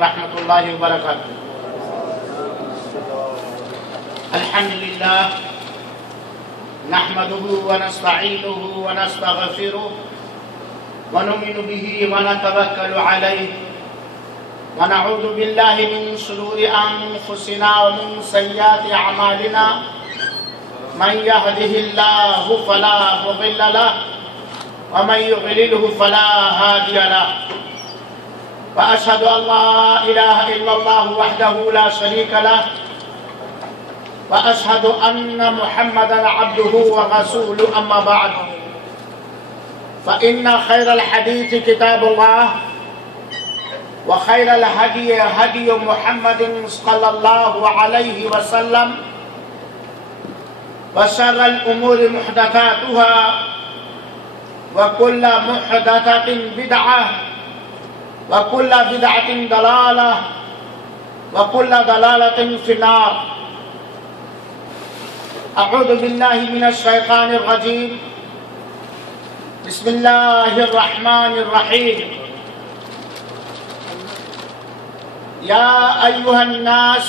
رحمۃ اللہ وبرکاتہ۔ الحمدللہ نحمده ونستعینه ونستغفره ونؤمن به ونتوکل علیہ ونعوذ باللہ من شرور انفسنا ومن سیئات اعمالنا من يهده الله فلا مضل له ومن يضلل فلا هادي له وأشهد أن لا إله إلا الله وحده لا شريك له وأشهد أن محمدا عبده ورسوله أما بعد فإن خير الحديث كتاب الله وخير الهدي هدي محمد صلى الله عليه وسلم وشر الأمور محدثاتها وكل محدثة بدعة وكل بدعة ضلالة وكل ضلالة في النار۔ أعوذ بالله من الشيطان الرجيم، بسم الله الرحمن الرحيم۔ يا أيها الناس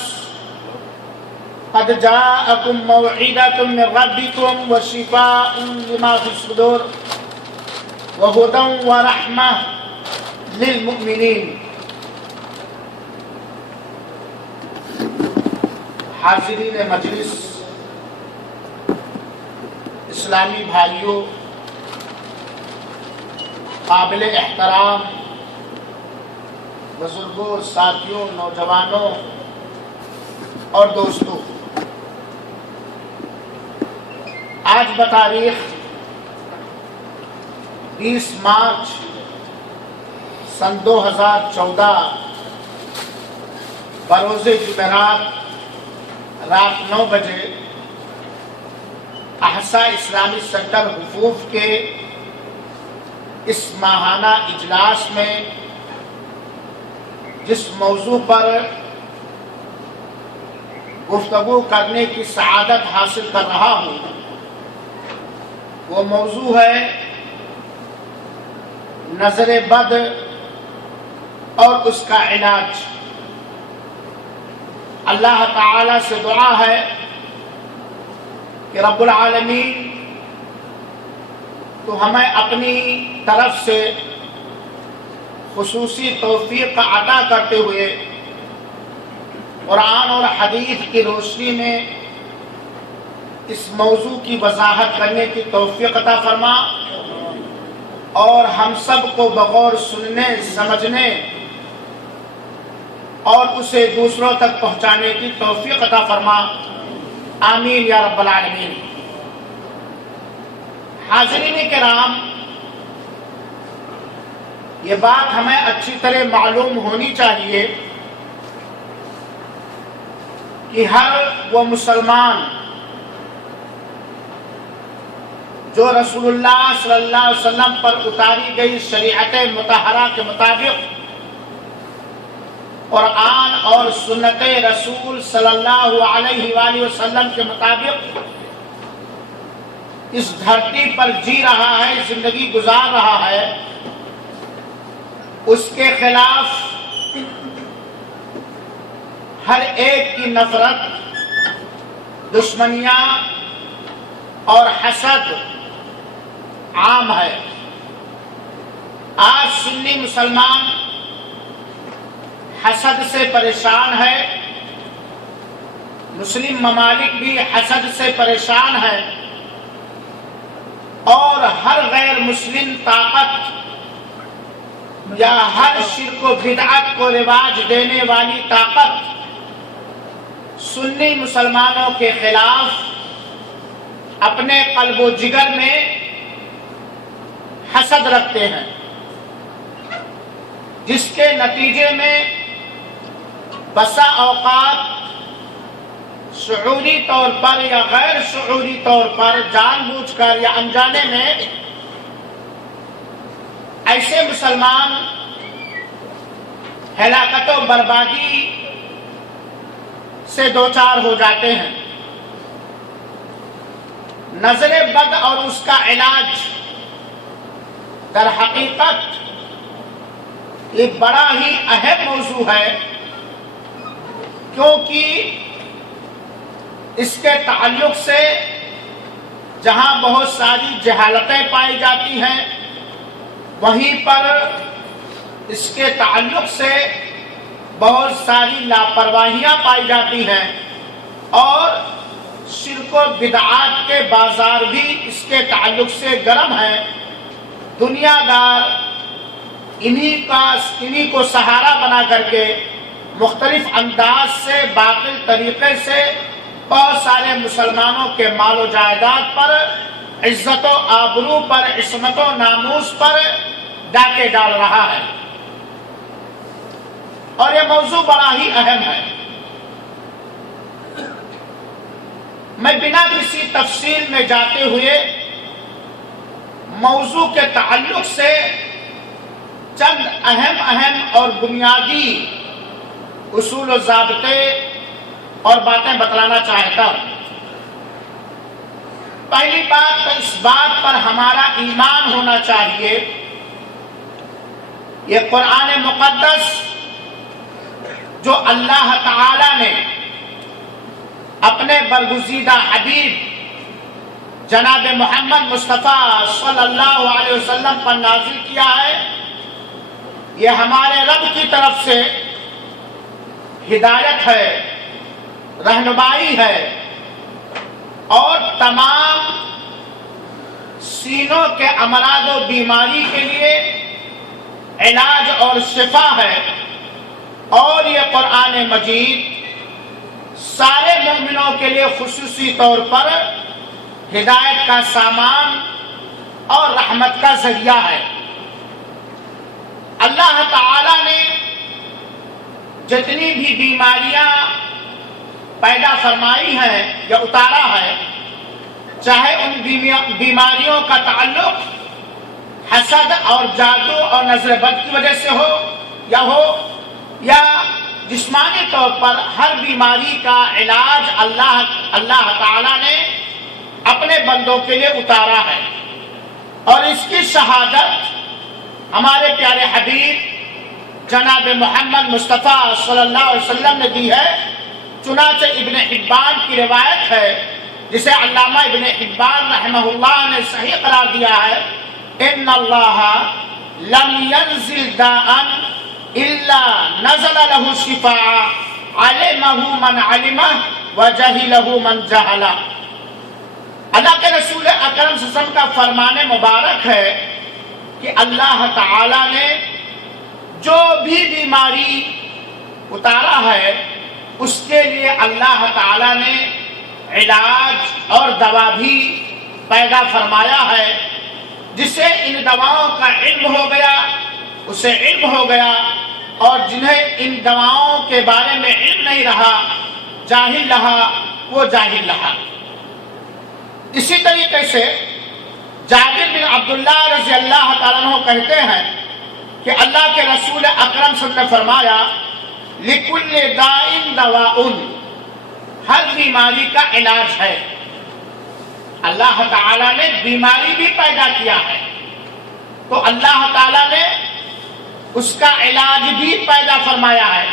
قد جاءكم موعظة من ربكم وشفاء لما في الصدور وهدى ورحمة للمؤمنین۔ حاضرین مجلس، اسلامی بھائیوں، قابل احترام بزرگوں، ساتھیوں، نوجوانوں اور دوستوں، آج بتاریخ 20 مارچ سن 2014 بروز جمعرات رات 9 بجے احسا اسلامی سینٹر حفوف کے اس ماہانہ اجلاس میں جس موضوع پر گفتگو کرنے کی سعادت حاصل کر رہا ہوں وہ موضوع ہے نظر بد اور اس کا علاج۔ اللہ تعالی سے دعا ہے کہ رب العالمین تو ہمیں اپنی طرف سے خصوصی توفیق عطا کرتے ہوئے قرآن اور حدیث کی روشنی میں اس موضوع کی وضاحت کرنے کی توفیق عطا فرما اور ہم سب کو بغور سننے، سمجھنے اور اسے دوسروں تک پہنچانے کی توفیق عطا فرما، آمین یا رب العالمین۔ حاضرین کرام، یہ بات ہمیں اچھی طرح معلوم ہونی چاہیے کہ ہر وہ مسلمان جو رسول اللہ صلی اللہ علیہ وسلم پر اتاری گئی شریعت مطہرہ کے مطابق قرآن اور سنت رسول صلی اللہ علیہ وآلہ وسلم کے مطابق اس دھرتی پر جی رہا ہے، زندگی گزار رہا ہے، اس کے خلاف ہر ایک کی نفرت، دشمنیاں اور حسد عام ہے۔ آج سنی مسلمان حسد سے پریشان ہے، مسلم ممالک بھی حسد سے پریشان ہے، اور ہر غیر مسلم طاقت یا ہر شرک و بدعت کو رواج دینے والی طاقت سنی مسلمانوں کے خلاف اپنے قلب و جگر میں حسد رکھتے ہیں، جس کے نتیجے میں بسا اوقات شعوری طور پر یا غیر شعوری طور پر جان بوجھ کر یا انجانے میں ایسے مسلمان ہلاکت و بربادی سے دوچار ہو جاتے ہیں۔ نظر بد اور اس کا علاج در حقیقت یہ بڑا ہی اہم موضوع ہے، کیونکہ اس کے تعلق سے جہاں بہت ساری جہالتیں پائی جاتی ہیں، وہیں پر اس کے تعلق سے بہت ساری لاپرواہیاں پائی جاتی ہیں، اور شرک و بدعات کے بازار بھی اس کے تعلق سے گرم ہیں۔ دنیا دار انہی کو سہارا بنا کر کے مختلف انداز سے باطل طریقے سے بہت سارے مسلمانوں کے مال و جائیداد پر، عزت و آبرو پر، عصمت و ناموس پر ڈاکے ڈال رہا ہے، اور یہ موضوع بڑا ہی اہم ہے۔ میں بنا کسی تفصیل میں جاتے ہوئے موضوع کے تعلق سے چند اہم اور بنیادی اصول و ضابطے اور باتیں بتلانا چاہتا ہوں۔ پہلی بات تو اس بات پر ہمارا ایمان ہونا چاہیے، یہ قرآن مقدس جو اللہ تعالی نے اپنے برگزیدہ حبیب جناب محمد مصطفیٰ صلی اللہ علیہ وسلم پر نازل کیا ہے، یہ ہمارے رب کی طرف سے ہدایت ہے، رہنمائی ہے، اور تمام سینوں کے امراض و بیماری کے لیے علاج اور شفا ہے۔ اور یہ قرآن مجید سارے مومنوں کے لیے خصوصی طور پر ہدایت کا سامان اور رحمت کا ذریعہ ہے۔ اللہ تعالی نے جتنی بھی بیماریاں پیدا فرمائی ہیں یا اتارا ہے، چاہے ان بیماریوں کا تعلق حسد اور جادو اور نظر بد کی وجہ سے ہو یا جسمانی طور پر، ہر بیماری کا علاج اللہ تعالی نے اپنے بندوں کے لیے اتارا ہے، اور اس کی شہادت ہمارے پیارے حبیب جناب محمد مصطفیٰ صلی اللہ علیہ وسلم نے دی ہے۔ چنانچہ ابن حبان کی روایت ہے، جسے علامہ ابن حبان رحمہ اللہ نے صحیح قرار دیا ہے، ان اللہ لم ينزل داء الا نزل له شفاء علمه من علمه وجهله من جهله۔ اللہ کے رسول اکرم صلی اللہ علیہ وسلم کا فرمان مبارک ہے کہ اللہ تعالی نے جو بھی بیماری اتارا ہے، اس کے لیے اللہ تعالی نے علاج اور دوا بھی پیدا فرمایا ہے۔ جسے ان دواؤں کا علم ہو گیا اسے علم ہو گیا، اور جنہیں ان دواؤں کے بارے میں علم نہیں رہا، جاہل رہا، وہ جاہل رہا۔ اسی طریقے سے جابر بن عبداللہ رضی اللہ تعالیٰ عنہ کہتے ہیں کہ اللہ کے رسول اکرم صلی اللہ علیہ وسلم نے فرمایا، لِكُلِّ دَاءٍ دَوَاءٌ، ہر بیماری کا علاج ہے۔ اللہ تعالیٰ نے بیماری بھی پیدا کیا ہے، تو اللہ تعالیٰ نے اس کا علاج بھی پیدا فرمایا ہے۔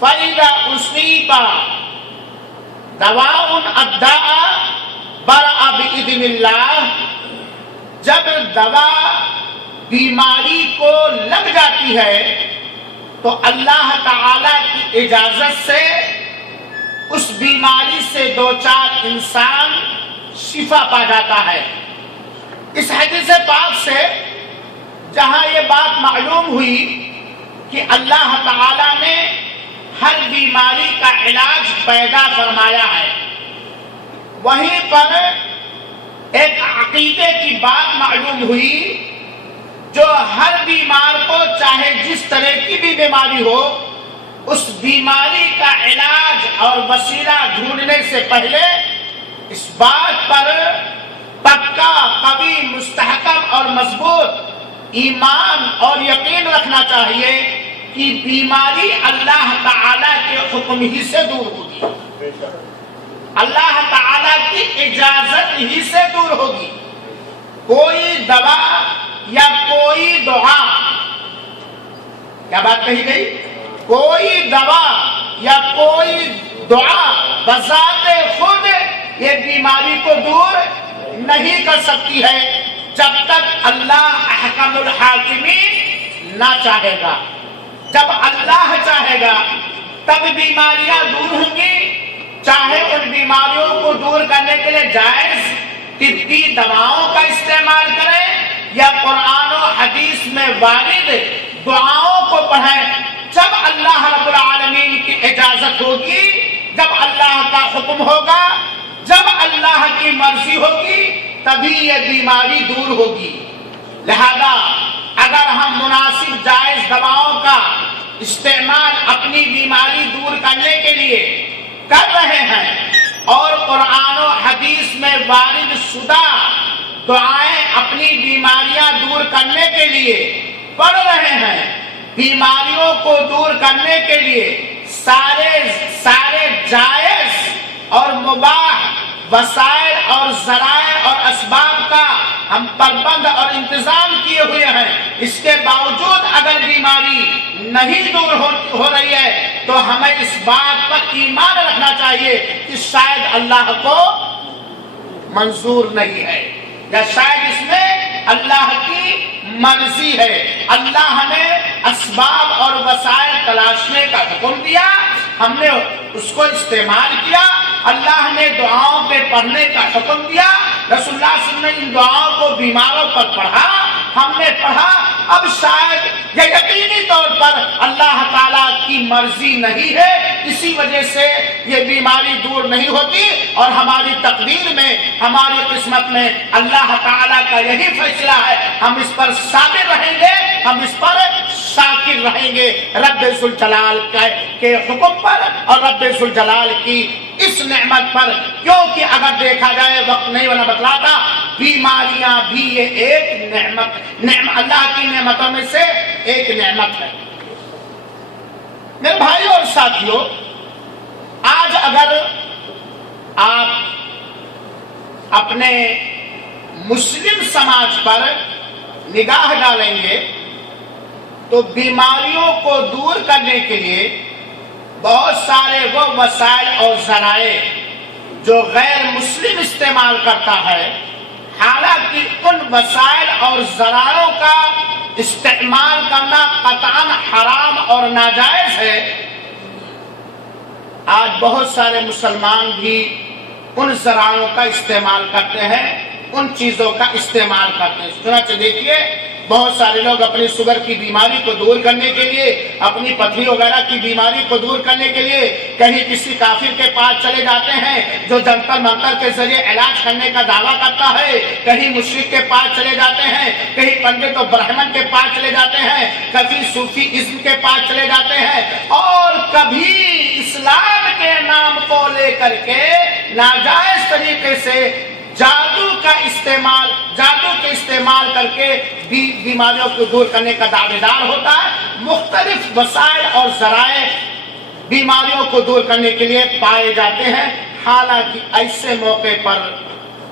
فَإِذَا أُصِيبَ دَوَاءٌ الدَّاءَ بَرَأَ بِإِذْنِ اللَّهِ، جب دوا بیماری کو لگ جاتی ہے تو اللہ تعالی کی اجازت سے اس بیماری سے دو چار انسان شفا پا جاتا ہے۔ اس حدیث پاک سے جہاں یہ بات معلوم ہوئی کہ اللہ تعالی نے ہر بیماری کا علاج پیدا فرمایا ہے، وہیں پر ایک عقیدے کی بات معلوم ہوئی، جو ہر بیمار کو چاہے جس طرح کی بھی بیماری ہو، اس بیماری کا علاج اور وسیلہ ڈھونڈنے سے پہلے اس بات پر پکا، قوی، مستحکم اور مضبوط ایمان اور یقین رکھنا چاہیے کہ بیماری اللہ تعالی کے حکم ہی سے دور ہوگی، اللہ تعالی کی اجازت ہی سے دور ہوگی۔ کوئی دوا یا کوئی دعا کیا بات کہی گئی؟ کوئی دوا یا کوئی دعا بذات خود یہ بیماری کو دور نہیں کر سکتی ہے جب تک اللہ احکم الحاکمین نہ چاہے گا۔ جب اللہ چاہے گا تب بیماریاں دور ہوں گی، چاہے ان بیماریوں کو دور کرنے کے لیے جائز طبی دواؤں کا استعمال کریں یا قرآن و حدیث میں وارد دعاؤں کو پڑھیں۔ جب اللہ رب العالمین کی اجازت ہوگی، جب اللہ کا حکم ہوگا، جب اللہ کی مرضی ہوگی، تبھی یہ بیماری دور ہوگی۔ لہذا اگر ہم مناسب جائز دواؤں کا استعمال اپنی بیماری دور کرنے کے لیے کر رہے ہیں اور قرآن و حدیث میں وارد شدہ دعائیں اپنی بیماریاں دور کرنے کے لیے پڑھ رہے ہیں، بیماریوں کو دور کرنے کے لیے سارے جائز اور مباح وسائل اور ذرائع اور اسباب کا ہم پابند اور انتظام کیے ہوئے ہیں، اس کے باوجود اگر بیماری نہیں دور ہو رہی ہے تو ہمیں اس بات پر ایمان رکھنا چاہیے کہ شاید اللہ کو منظور نہیں ہے یا شاید اس میں اللہ کی مرضی ہے۔ اللہ نے اسباب اور وسائل تلاشنے کا حکم دیا، ہم نے اس کو استعمال کیا۔ اللہ نے دعاؤں پہ پڑھنے کا حکم دیا، رسول اللہ صلی اللہ علیہ وسلم نے ان دعاؤں کو بیماروں پر پڑھا، ہم نے پڑھا۔ اب شاید یہ یقینی طور پر اللہ تعالیٰ کی مرضی نہیں ہے، اسی وجہ سے یہ بیماری دور نہیں ہوتی، اور ہماری تقدیر میں، ہماری قسمت میں اللہ تعالیٰ کا یہی فیصلہ ہے، ہم اس پر صابر رہیں گے، ہم اس پر شاکر رہیں گے رب ذوالجلال کے حکم پر اور رب ذوالجلال کی اس نعمت پر، کیونکہ اگر دیکھا جائے وقت نہیں والا بتلاتا، بیماریاں بھی یہ ایک نعمت اللہ کی نعمتوں میں سے ایک نعمت ہے۔ میرے بھائیوں اور ساتھیوں، آج اگر آپ اپنے مسلم سماج پر نگاہ ڈالیں گے تو بیماریوں کو دور کرنے کے لیے بہت سارے وہ وسائل اور ذرائع جو غیر مسلم استعمال کرتا ہے، حالانکہ ان وسائل اور ذرائعوں کا استعمال کرنا قطعاً حرام اور ناجائز ہے، آج بہت سارے مسلمان بھی ان ذرائعوں کا استعمال کرتے ہیں، ان چیزوں کا استعمال کرتے ہیں۔ چنانچہ دیکھیے، بہت سارے لوگ اپنی شوگر کی بیماری کو دور کرنے کے لیے، اپنی پتھری وغیرہ کی بیماری کو دور کرنے کے لیے کہیں کسی کافر کے پاس چلے جاتے ہیں جو جنتر منتر کے ذریعے علاج کرنے کا دعویٰ کرتا ہے، کہیں مشرک کے پاس چلے جاتے ہیں، کہیں پنڈت و برہمن کے پاس چلے جاتے ہیں، کبھی صوفی ازم کے پاس چلے جاتے ہیں، اور کبھی اسلام کے نام کو لے کر کے ناجائز طریقے سے جادو کے استعمال کر کے بیماریوں کو دور کرنے کا دعوے دار ہوتا ہے۔ مختلف وسائل اور ذرائع بیماریوں کو دور کرنے کے لیے پائے جاتے ہیں، حالانکہ ایسے موقع پر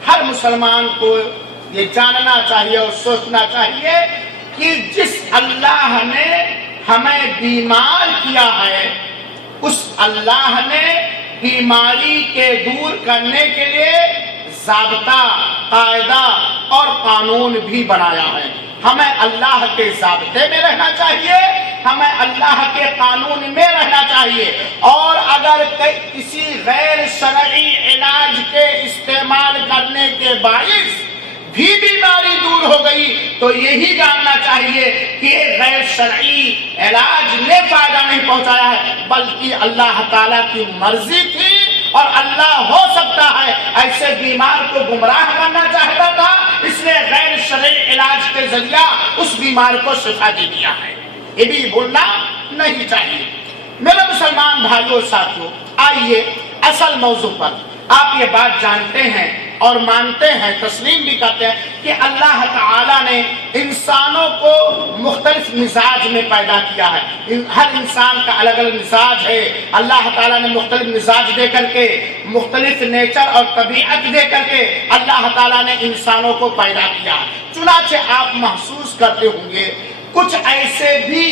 ہر مسلمان کو یہ جاننا چاہیے اور سوچنا چاہیے کہ جس اللہ نے ہمیں بیمار کیا ہے، اس اللہ نے بیماری کے دور کرنے کے لیے ضابطہ، قاعدہ اور قانون بھی بنایا ہے۔ ہمیں اللہ کے ضابطے میں رہنا چاہیے، ہمیں اللہ کے قانون میں رہنا چاہیے، اور اگر کسی غیر شرعی علاج کے استعمال کرنے کے باعث بھی بیماری دور ہو گئی تو یہی جاننا چاہیے کہ غیر شرعی علاج نے فائدہ نہیں پہنچایا ہے، بلکہ اللہ تعالیٰ کی مرضی تھی، اور اللہ ہو سکتا ہے ایسے بیمار کو گمراہ کرنا چاہتا تھا، اس نے غیر شرعی علاج کے ذریعہ اس بیمار کو شفا دے دیا ہے۔ یہ بھی بھولنا نہیں چاہیے۔ میرے مسلمان بھائیوں ساتھیوں، آئیے اصل موضوع پر۔ آپ یہ بات جانتے ہیں اور مانتے ہیں، تسلیم بھی کرتے ہیں کہ اللہ تعالیٰ نے انسانوں کو مختلف مزاج میں پیدا کیا ہے۔ ہر انسان کا الگ الگ مزاج ہے، اللہ تعالیٰ نے مختلف مزاج دے کر کے، مختلف نیچر اور طبیعت دے کر کے اللہ تعالیٰ نے انسانوں کو پیدا کیا۔ چنانچہ آپ محسوس کرتے ہوں گے کچھ ایسے بھی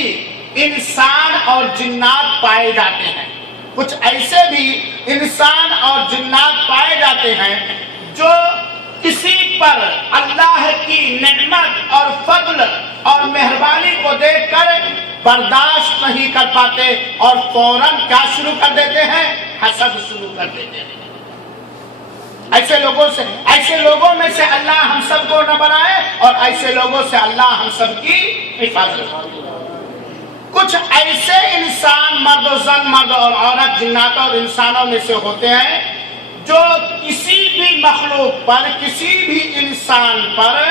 انسان اور جنات پائے جاتے ہیں، کچھ ایسے بھی انسان اور جنات پائے جاتے ہیں جو کسی پر اللہ کی نعمت اور فضل اور مہربانی کو دیکھ کر برداشت نہیں کر پاتے اور فوراً کیا شروع کر دیتے ہیں؟ حسد شروع کر دیتے ہیں۔ ایسے لوگوں میں سے اللہ ہم سب کو نہ بنائے اور ایسے لوگوں سے اللہ ہم سب کی حفاظت کرے۔ کچھ ایسے انسان، مرد و زن، مرد اور عورت، جنات اور انسانوں میں سے ہوتے ہیں جو کسی بھی مخلوق پر، کسی بھی انسان پر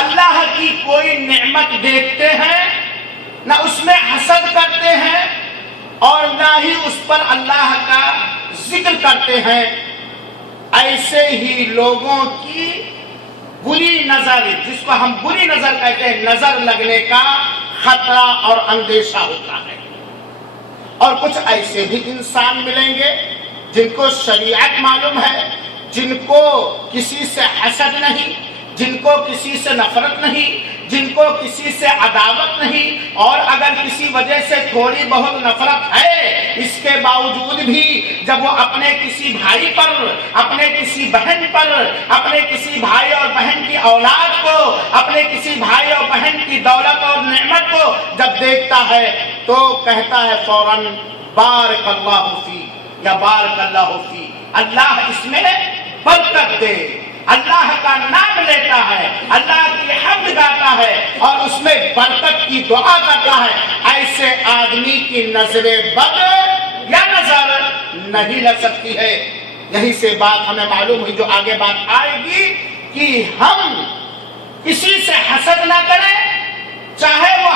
اللہ کی کوئی نعمت دیکھتے ہیں، نہ اس میں حسد کرتے ہیں اور نہ ہی اس پر اللہ کا ذکر کرتے ہیں۔ ایسے ہی لوگوں کی بری نظر، جس کو ہم بری نظر کہتے ہیں، نظر لگنے کا خطرہ اور اندیشہ ہوتا ہے۔ اور کچھ ایسے بھی انسان ملیں گے جن کو شریعت معلوم ہے، جن کو کسی سے حسد نہیں، جن کو کسی سے نفرت نہیں، جن کو کسی سے عداوت نہیں، اور اگر کسی وجہ سے تھوڑی بہت نفرت ہے، اس کے باوجود بھی جب وہ اپنے کسی بھائی پر، اپنے کسی بہن پر، اپنے کسی بھائی اور بہن کی اولاد کو، اپنے کسی بھائی اور بہن کی دولت اور نعمت کو جب دیکھتا ہے تو کہتا ہے فوراً بارک اللہ فی یا بارک اللہ فی، اللہ اس میں برکت دے، اللہ کا نام لیتا ہے، اللہ کی حمد گاتا ہے اور اس میں برکت کی دعا کرتا ہے۔ ایسے آدمی کی نظر بد یا نظر نہیں لگ سکتی ہے۔ یہی سے بات ہمیں معلوم ہوئی جو آگے بات آئے گی کہ ہم کسی سے حسد نہ کریں، چاہے وہ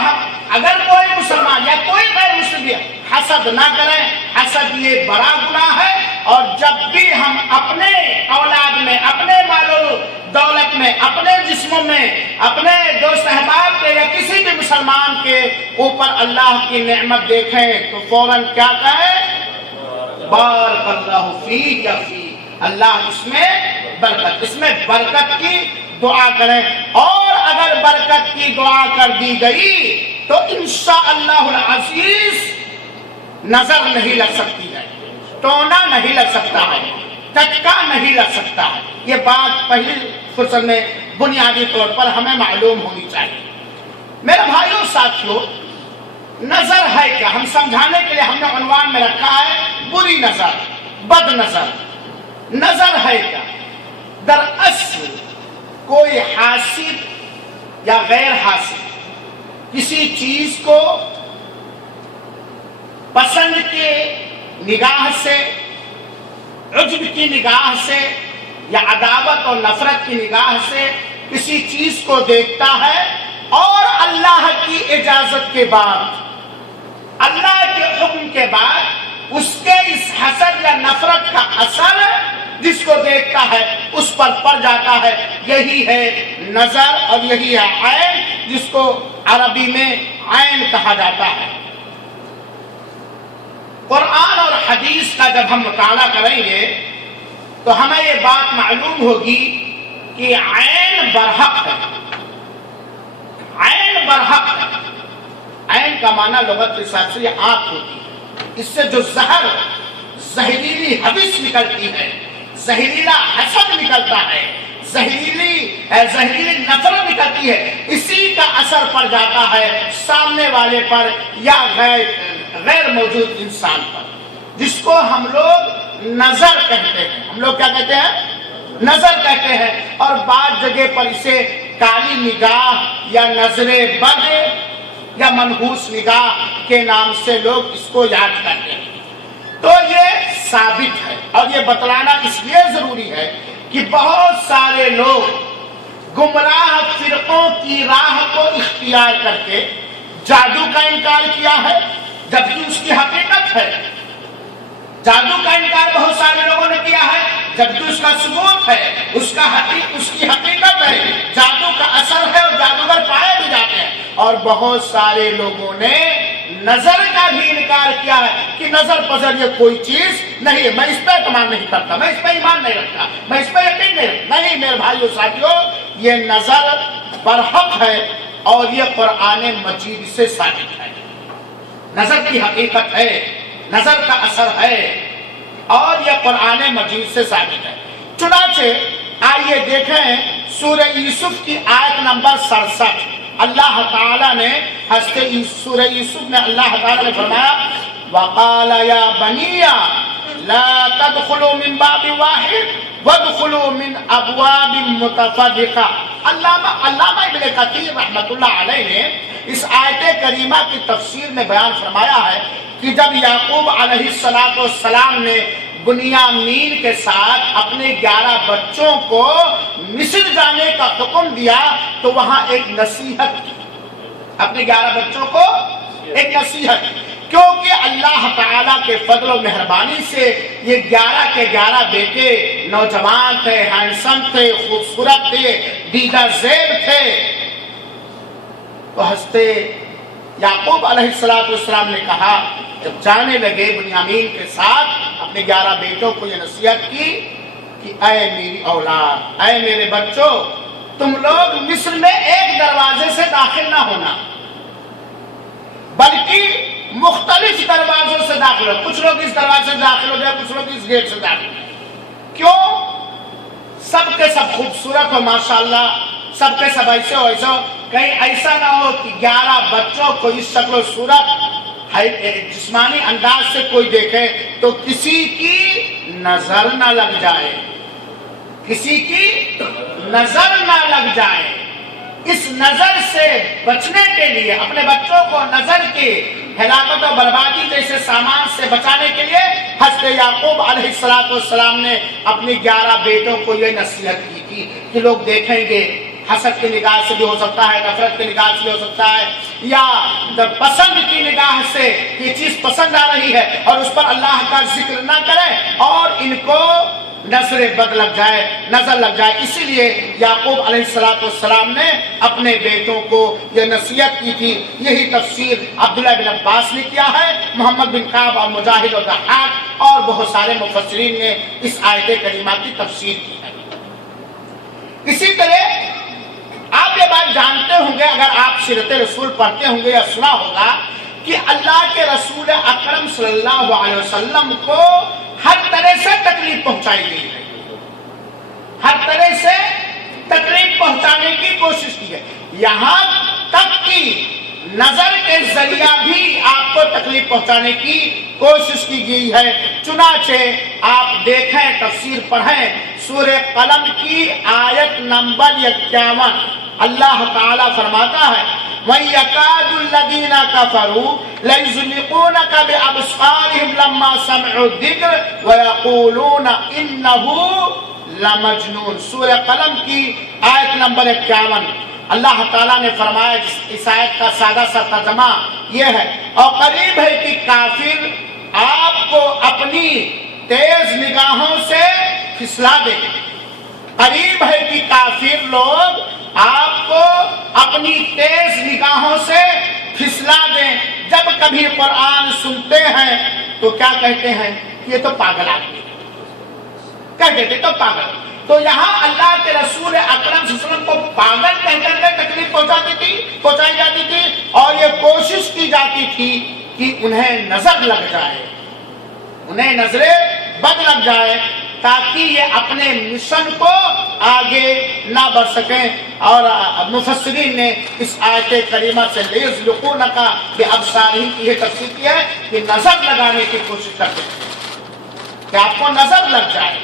اگر کوئی مسلمان یا کوئی غیر مسلم حسد نہ کریں۔ حسد یہ بڑا گناہ ہے، اور جب بھی ہم اپنے اولاد میں، اپنے مال و دولت میں، اپنے جسموں میں، اپنے دوست احباب کے یا کسی بھی مسلمان کے اوپر اللہ کی نعمت دیکھیں تو فوراً کیا کہیں؟ بارک اللہ فی یا فی، اللہ اس میں برکت کی دعا کریں۔ اور اگر برکت کی دعا کر دی گئی تو انشاءاللہ العزیز نظر نہیں لگ سکتی ہے، ٹونا نہیں لگ سکتا ہے، ٹچکا نہیں لگ سکتا ہے۔ یہ بات پہلی فرصت میں بنیادی طور پر ہمیں معلوم ہونی چاہیے۔ میرے بھائیوں ساتھیوں، نظر ہے کیا؟ ہم سمجھانے کے لیے ہم نے عنوان میں رکھا ہے بری نظر، بد نظر۔ نظر ہے کیا؟ دراصل کوئی حاسد یا غیر حاسد کسی چیز کو پسند کے نگاہ سے، عجب کی نگاہ سے یا عداوت اور نفرت کی نگاہ سے کسی چیز کو دیکھتا ہے، اور اللہ کی اجازت کے بعد، اللہ کے حکم کے بعد اس کے اس حسد یا نفرت کا اثر جس کو دیکھتا ہے اس پر پڑ جاتا ہے۔ یہی ہے نظر اور یہی ہے عین، جس کو عربی میں عین کہا جاتا ہے۔ قرآن اور حدیث کا جب ہم مطالعہ کریں گے تو ہمیں یہ بات معلوم ہوگی کہ عین برحق ہے، عین برحق ہے۔ عین کا معنی لغت کے حساب سے یہ آنکھ ہوتی ہے، اس سے جو زہریلی حوث نکلتی ہے، زہریلا حسد نکلتا ہے، زہریلی نفرت نکلتی ہے، اسی کا اثر پڑ جاتا ہے سامنے والے پر یا غیر موجود انسان پر، جس کو ہم لوگ نظر کہتے ہیں۔ ہم لوگ کیا کہتے ہیں؟ نظر کہتے ہیں، اور بعض جگہ پر اسے کالی نگاہ یا نظر بد یا منحوس نگاہ کے نام سے لوگ اس کو یاد کرتے ہیں۔ تو یہ ثابت ہے، اور یہ بتلانا اس لیے ضروری ہے کہ بہت سارے لوگ گمراہ فرقوں کی راہ کو اختیار کر کے جادو کا انکار کیا ہے، جبکہ اس کی حقیقت ہے۔ جادو کا انکار بہت سارے لوگوں نے کیا ہے، جبکہ اس کا ثبوت ہے، اس کی حقیقت ہے، جادو کا اثر ہے اور جادوگر پائے بھی جاتے ہیں۔ اور بہت سارے لوگوں نے نظر کا بھی انکار کیا ہے کہ نظر پذر یہ کوئی چیز نہیں ہے، میں اس پہ اعتماد نہیں کرتا، میں اس پہ ایمان نہیں رکھتا، میں اس پہ یقین نہیں رکھتا۔ نہیں میرے بھائیو ساتھیو، یہ نظر برحق ہے، اور یہ قرآن مجید سے ثابت ہے. نظر کی حقیقت ہے، نظر کا اثر ہے، اور یہ قرآن مجید سے ثابت ہے. چنانچہ آئیے دیکھیں سورہ یوسف کی آیت نمبر 67. اللہ تعالیٰ نے سورہ یوسف میں اللہ تعالیٰ نے فرمایا وَقَالَ يَا بَنِيَّ لَا تَدْخُلُوا مِن بَابٍ وَاحِدٍ وَادْخُلُوا مِنْ أَبْوَابٍ مُتَفَرِّقَةٍ. علامہ ابن کثیر رحمۃ اللہ علیہ نے اس آیت کریمہ کی تفسیر میں بیان فرمایا ہے کہ جب یعقوب علیہ السلام نے بنیامین کے ساتھ اپنے 11 بچوں کو مصر جانے کا حکم دیا تو وہاں ایک نصیحت کی، اپنے 11 بچوں کو ایک نصیحت، کیونکہ اللہ تعالیٰ کے فضل و مہربانی سے یہ 11 کے 11 بیٹے نوجوان تھے، ہینڈسم تھے، خوبصورت تھے، دیدہ زیب تھے. تو حضرت یعقوب علیہ السلام نے کہا، جب جانے لگے بنیامین کے ساتھ اپنے 11 بیٹوں کو یہ نصیحت کی کہ اے میری اولاد، اے میرے بچوں، تم لوگ مصر میں ایک دروازے سے داخل نہ ہونا بلکہ مختلف دروازوں سے داخل ہو. کچھ لوگ اس دروازے سے داخل ہو جائے، کچھ لوگ اس گیٹ سے داخل ہو. کیوں؟ سب کے سب خوبصورت ہو ماشاءاللہ، سب کے سب ایسے ہو ایسے ہو، کہیں ایسا نہ ہو کہ 11 بچوں کو اس شکل و صورت جسمانی انداز سے کوئی دیکھے تو کسی کی نظر نہ لگ جائے، کسی کی نظر نہ لگ جائے. اس نظر سے بچنے کے لیے، اپنے بچوں کو نظر کی ہلاکت و بربادی جیسے سامان سے بچانے کے لیے حضرت یعقوب علیہ السلام نے اپنے 11 بیٹوں کو یہ نصیحت کی تھی کہ لوگ دیکھیں گے، حسد کی نگاہ سے بھی ہو سکتا ہے، نفرت کی نگاہ سے بھی ہو سکتا ہے، یا پسند کی نگاہ سے یہ چیز پسند آ رہی ہے اور اس پر اللہ کا ذکر نہ کرے اور ان کو نظر بد لگ جائے، نظر لگ جائے. اسی لیے یعقوب علیہ السلام نے اپنے بیٹوں کو یہ نصیحت کی تھی. یہی تفسیر عبداللہ بن عباس نے کیا ہے، محمد بن کعب اور مجاہد اور ضحاک اور بہت سارے مفسرین نے اس آیت کریمہ کی تفسیر کی ہے. اسی طرح آپ یہ بات جانتے ہوں گے، اگر آپ سیرت رسول پڑھتے ہوں گے یا سنا ہوگا، کہ اللہ کے رسول اکرم صلی اللہ علیہ وسلم کو ہر طرح سے تکلیف پہنچائی گئی ہے، ہر طرح سے تکلیف پہنچانے کی کوشش کی ہے، یہاں تک کہ نظر کے ذریعہ بھی آپ کو تکلیف پہنچانے کی کوشش کی گئی ہے. چنانچہ آپ دیکھیں، تفسیر پڑھیں، سورہ قلم کی آیت نمبر 51، اللہ تعالیٰ فرماتا ہے وَيَكَادُ الَّذِينَ كَفَرُوا لَيُزْلِقُونَكَ بِأَبْصَارِهِمْ لَمَّا سَمِعُوا الذِّكْرَ وَيَقُولُونَ إِنَّهُ لَمَجْنُونَ. سورہ قلم کی آیت نمبر 51. اللہ تعالیٰ نے فرمایا، اس آیت کا سادہ سا ترجمہ یہ ہے، اور قریب ہے کہ کافر آپ کو اپنی تیز نگاہوں سے پھسلا دے. قریب ہے کہ کافر لوگ آپ کو اپنی تیز نگاہوں سے پھسلا دیں. جب کبھی قرآن سنتے ہیں تو کیا کہتے ہیں؟ یہ تو پاگل آدمی کہہ دیتے، تو پاگل. تو یہاں اللہ کے رسول اکرم صلی اللہ علیہ وسلم کو پاگل کہہ کر کے تکلیف پہنچائی جاتی تھی، اور یہ کوشش کی جاتی تھی کہ انہیں نظر لگ جائے، انہیں نظر بد لگ جائے، تاکہ یہ اپنے مشن کو آگے نہ بڑھ سکیں. اور مفسرین نے اس آیت کریمہ سے لِيُزْلِقُونَكَ بِأَبْصَارِهِمْ کی یہ تفسیر کی ہے کہ نظر لگانے کی کوشش کرتے ہیں کہ آپ کو نظر لگ جائے.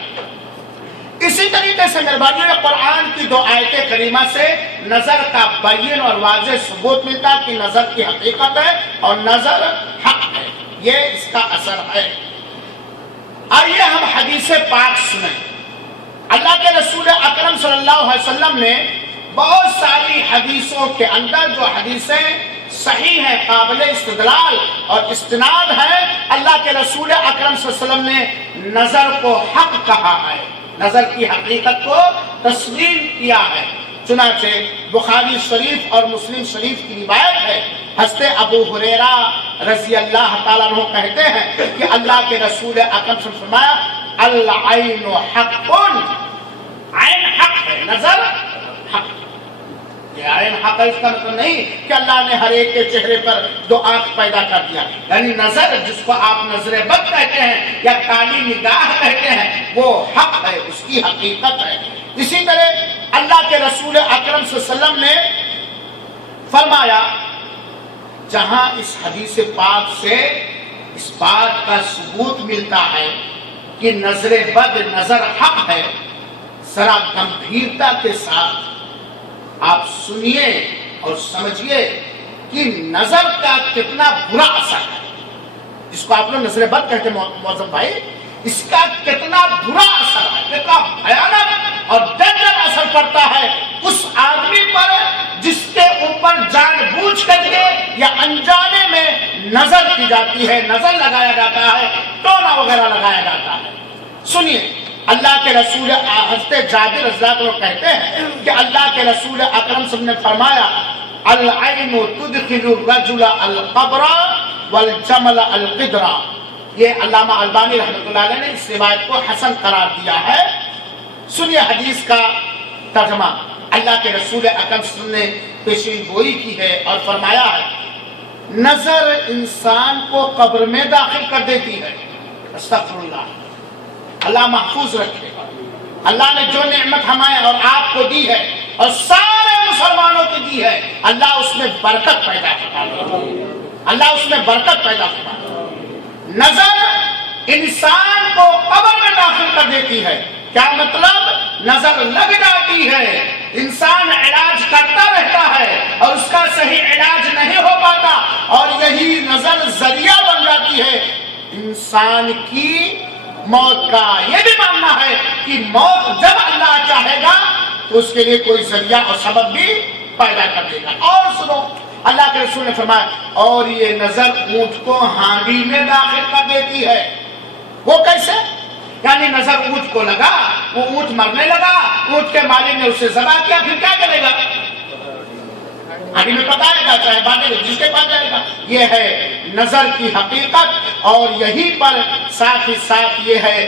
اسی طریقے سے میرے بھائیو، قرآن کی 2 آیت کریمہ سے نظر کا بین اور واضح ثبوت ملتا کہ نظر کی حقیقت ہے اور نظر حق ہے، یہ اس کا اثر ہے. آئیے ہم حدیث پاک سنیں. اللہ کے رسول اکرم صلی اللہ علیہ وسلم نے بہت ساری حدیثوں کے اندر، جو حدیثیں صحیح ہیں، قابل استدلال اور استناد ہیں، اللہ کے رسول اکرم صلی اللہ علیہ وسلم نے نظر کو حق کہا ہے، نظر کی حقیقت کو تسلیم کیا ہے. چنانچہ بخاری شریف اور مسلم شریف کی روایت ہے، حضرت ابو ہریرہ رضی اللہ تعالیٰ عنہ کہتے ہیں کہ اللہ کے رسول اکرم صلی اللہ علیہ وسلم نے فرمایا العین حق، عین حق ہے، نظر حق. یہ عین حق ہے، اس کا مطلب نہیں کہ اللہ نے ہر ایک کے چہرے پر 2 آنکھ پیدا کر دیا، یعنی نظر جس کو آپ نظر بد کہتے ہیں یا کالی نگاہ کہتے ہیں وہ حق ہے، اس کی حقیقت ہے۔ اسی طرح اللہ کے رسول اکرم صلی اللہ علیہ وسلم نے فرمایا، جہاں اس حدیث پاک سے اس بات کا ثبوت ملتا ہے کہ نظر بد نظر حق ہے، ذرا گمبھیرتا کے ساتھ آپ سنیے اور سمجھیے کہ نظر کا کتنا برا اثر ہے، جس کو آپ لوگ نظر بد کہتے ہیں معظم بھائی، اس کا کتنا برا اثر ہے، کتنا بھیانک اور ڈینجر اثر پڑتا ہے اس آدمی پر جس کے اوپر جان بوجھ کر کے یا انجانے میں نظر کی جاتی ہے، نظر لگایا جاتا ہے، ٹونا وغیرہ لگایا جاتا ہے۔ سنیے، اللہ کے رسول حضرت جابر رضی اللہ عنہ کہتے ہیں کہ اللہ کے رسول اکرم صلی اللہ علیہ وسلم نے فرمایا، العین تدخل الرجل القبر والجمل القدر۔ یہ علامہ البانی رحمۃ اللہ علیہ نے اس روایت کو حسن قرار دیا ہے۔ سنیے حدیث کا ترجمہ، اللہ کے رسول اکرم صلی اللہ علیہ وسلم نے پیشین گوئی کی ہے اور فرمایا ہے، نظر انسان کو قبر میں داخل کر دیتی ہے۔ استغفر اللہ، اللہ محفوظ رکھے۔ اللہ نے جو نعمت ہمیں اور آپ کو دی ہے اور سارے مسلمانوں کو دی ہے، اللہ اس میں برکت پیدا کرتا ہے، اللہ اس میں برکت پیدا کرتا ہے۔ نظر انسان کو قبر میں داخل کر دیتی ہے، کیا مطلب؟ نظر لگ جاتی ہے، انسان علاج کرتا رہتا ہے اور اس کا صحیح علاج نہیں ہو پاتا، اور یہی نظر ذریعہ بن جاتی ہے انسان کی موت کا۔ یہ بھی ماننا ہے کہ موت جب اللہ چاہے گا تو اس کے لیے کوئی ذریعہ اور سبب بھی پیدا کر دے گا۔ اور سنو، اللہ کے رسول نے فرمایا، اور یہ نظر اونٹ کو ہانڈی میں داخل کر دیتی ہے۔ وہ کیسے؟ یعنی نظر اونٹ کو لگا، وہ اونٹ مرنے لگا، اونٹ کے مالک نے اسے ذبح کیا، پھر کیا کرے گا؟ آگے میں پتائے گا، چاہے بعد جس کے پاس جائے گا۔ یہ ہے نظر کی حقیقت، اور یہی پر ساتھ ہی ساتھ یہ ہے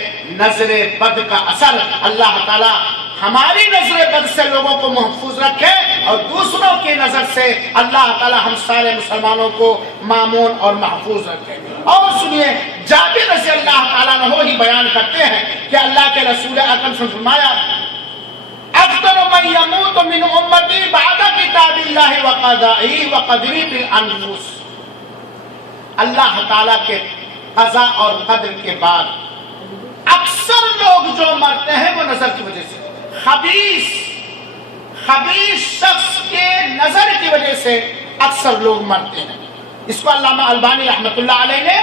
نظر بد کا اثر۔ اللہ تعالیٰ ہماری نظر بد سے لوگوں کو محفوظ رکھے اور دوسروں کی نظر سے اللہ تعالیٰ ہم سارے مسلمانوں کو مامون اور محفوظ رکھے۔ اور سنیے، جابر رضی اللہ تعالیٰ عنہ ہی بیان کرتے ہیں کہ اللہ کے رسول اکرم صلی اللہ علیہ وسلم نے فرمایا، افضل من يموت من امتی بعد کتاب اللہ وقضائہ وقدری بالانفس۔ اللہ تعالیٰ کے قضاء اور قدر کے بعد اکثر لوگ جو مرتے ہیں وہ نظر کی وجہ سے، خبیث شخص کے نظر کی وجہ سے اکثر لوگ مرتے ہیں۔ اس کو علامہ البانی رحمۃ اللہ علیہ نے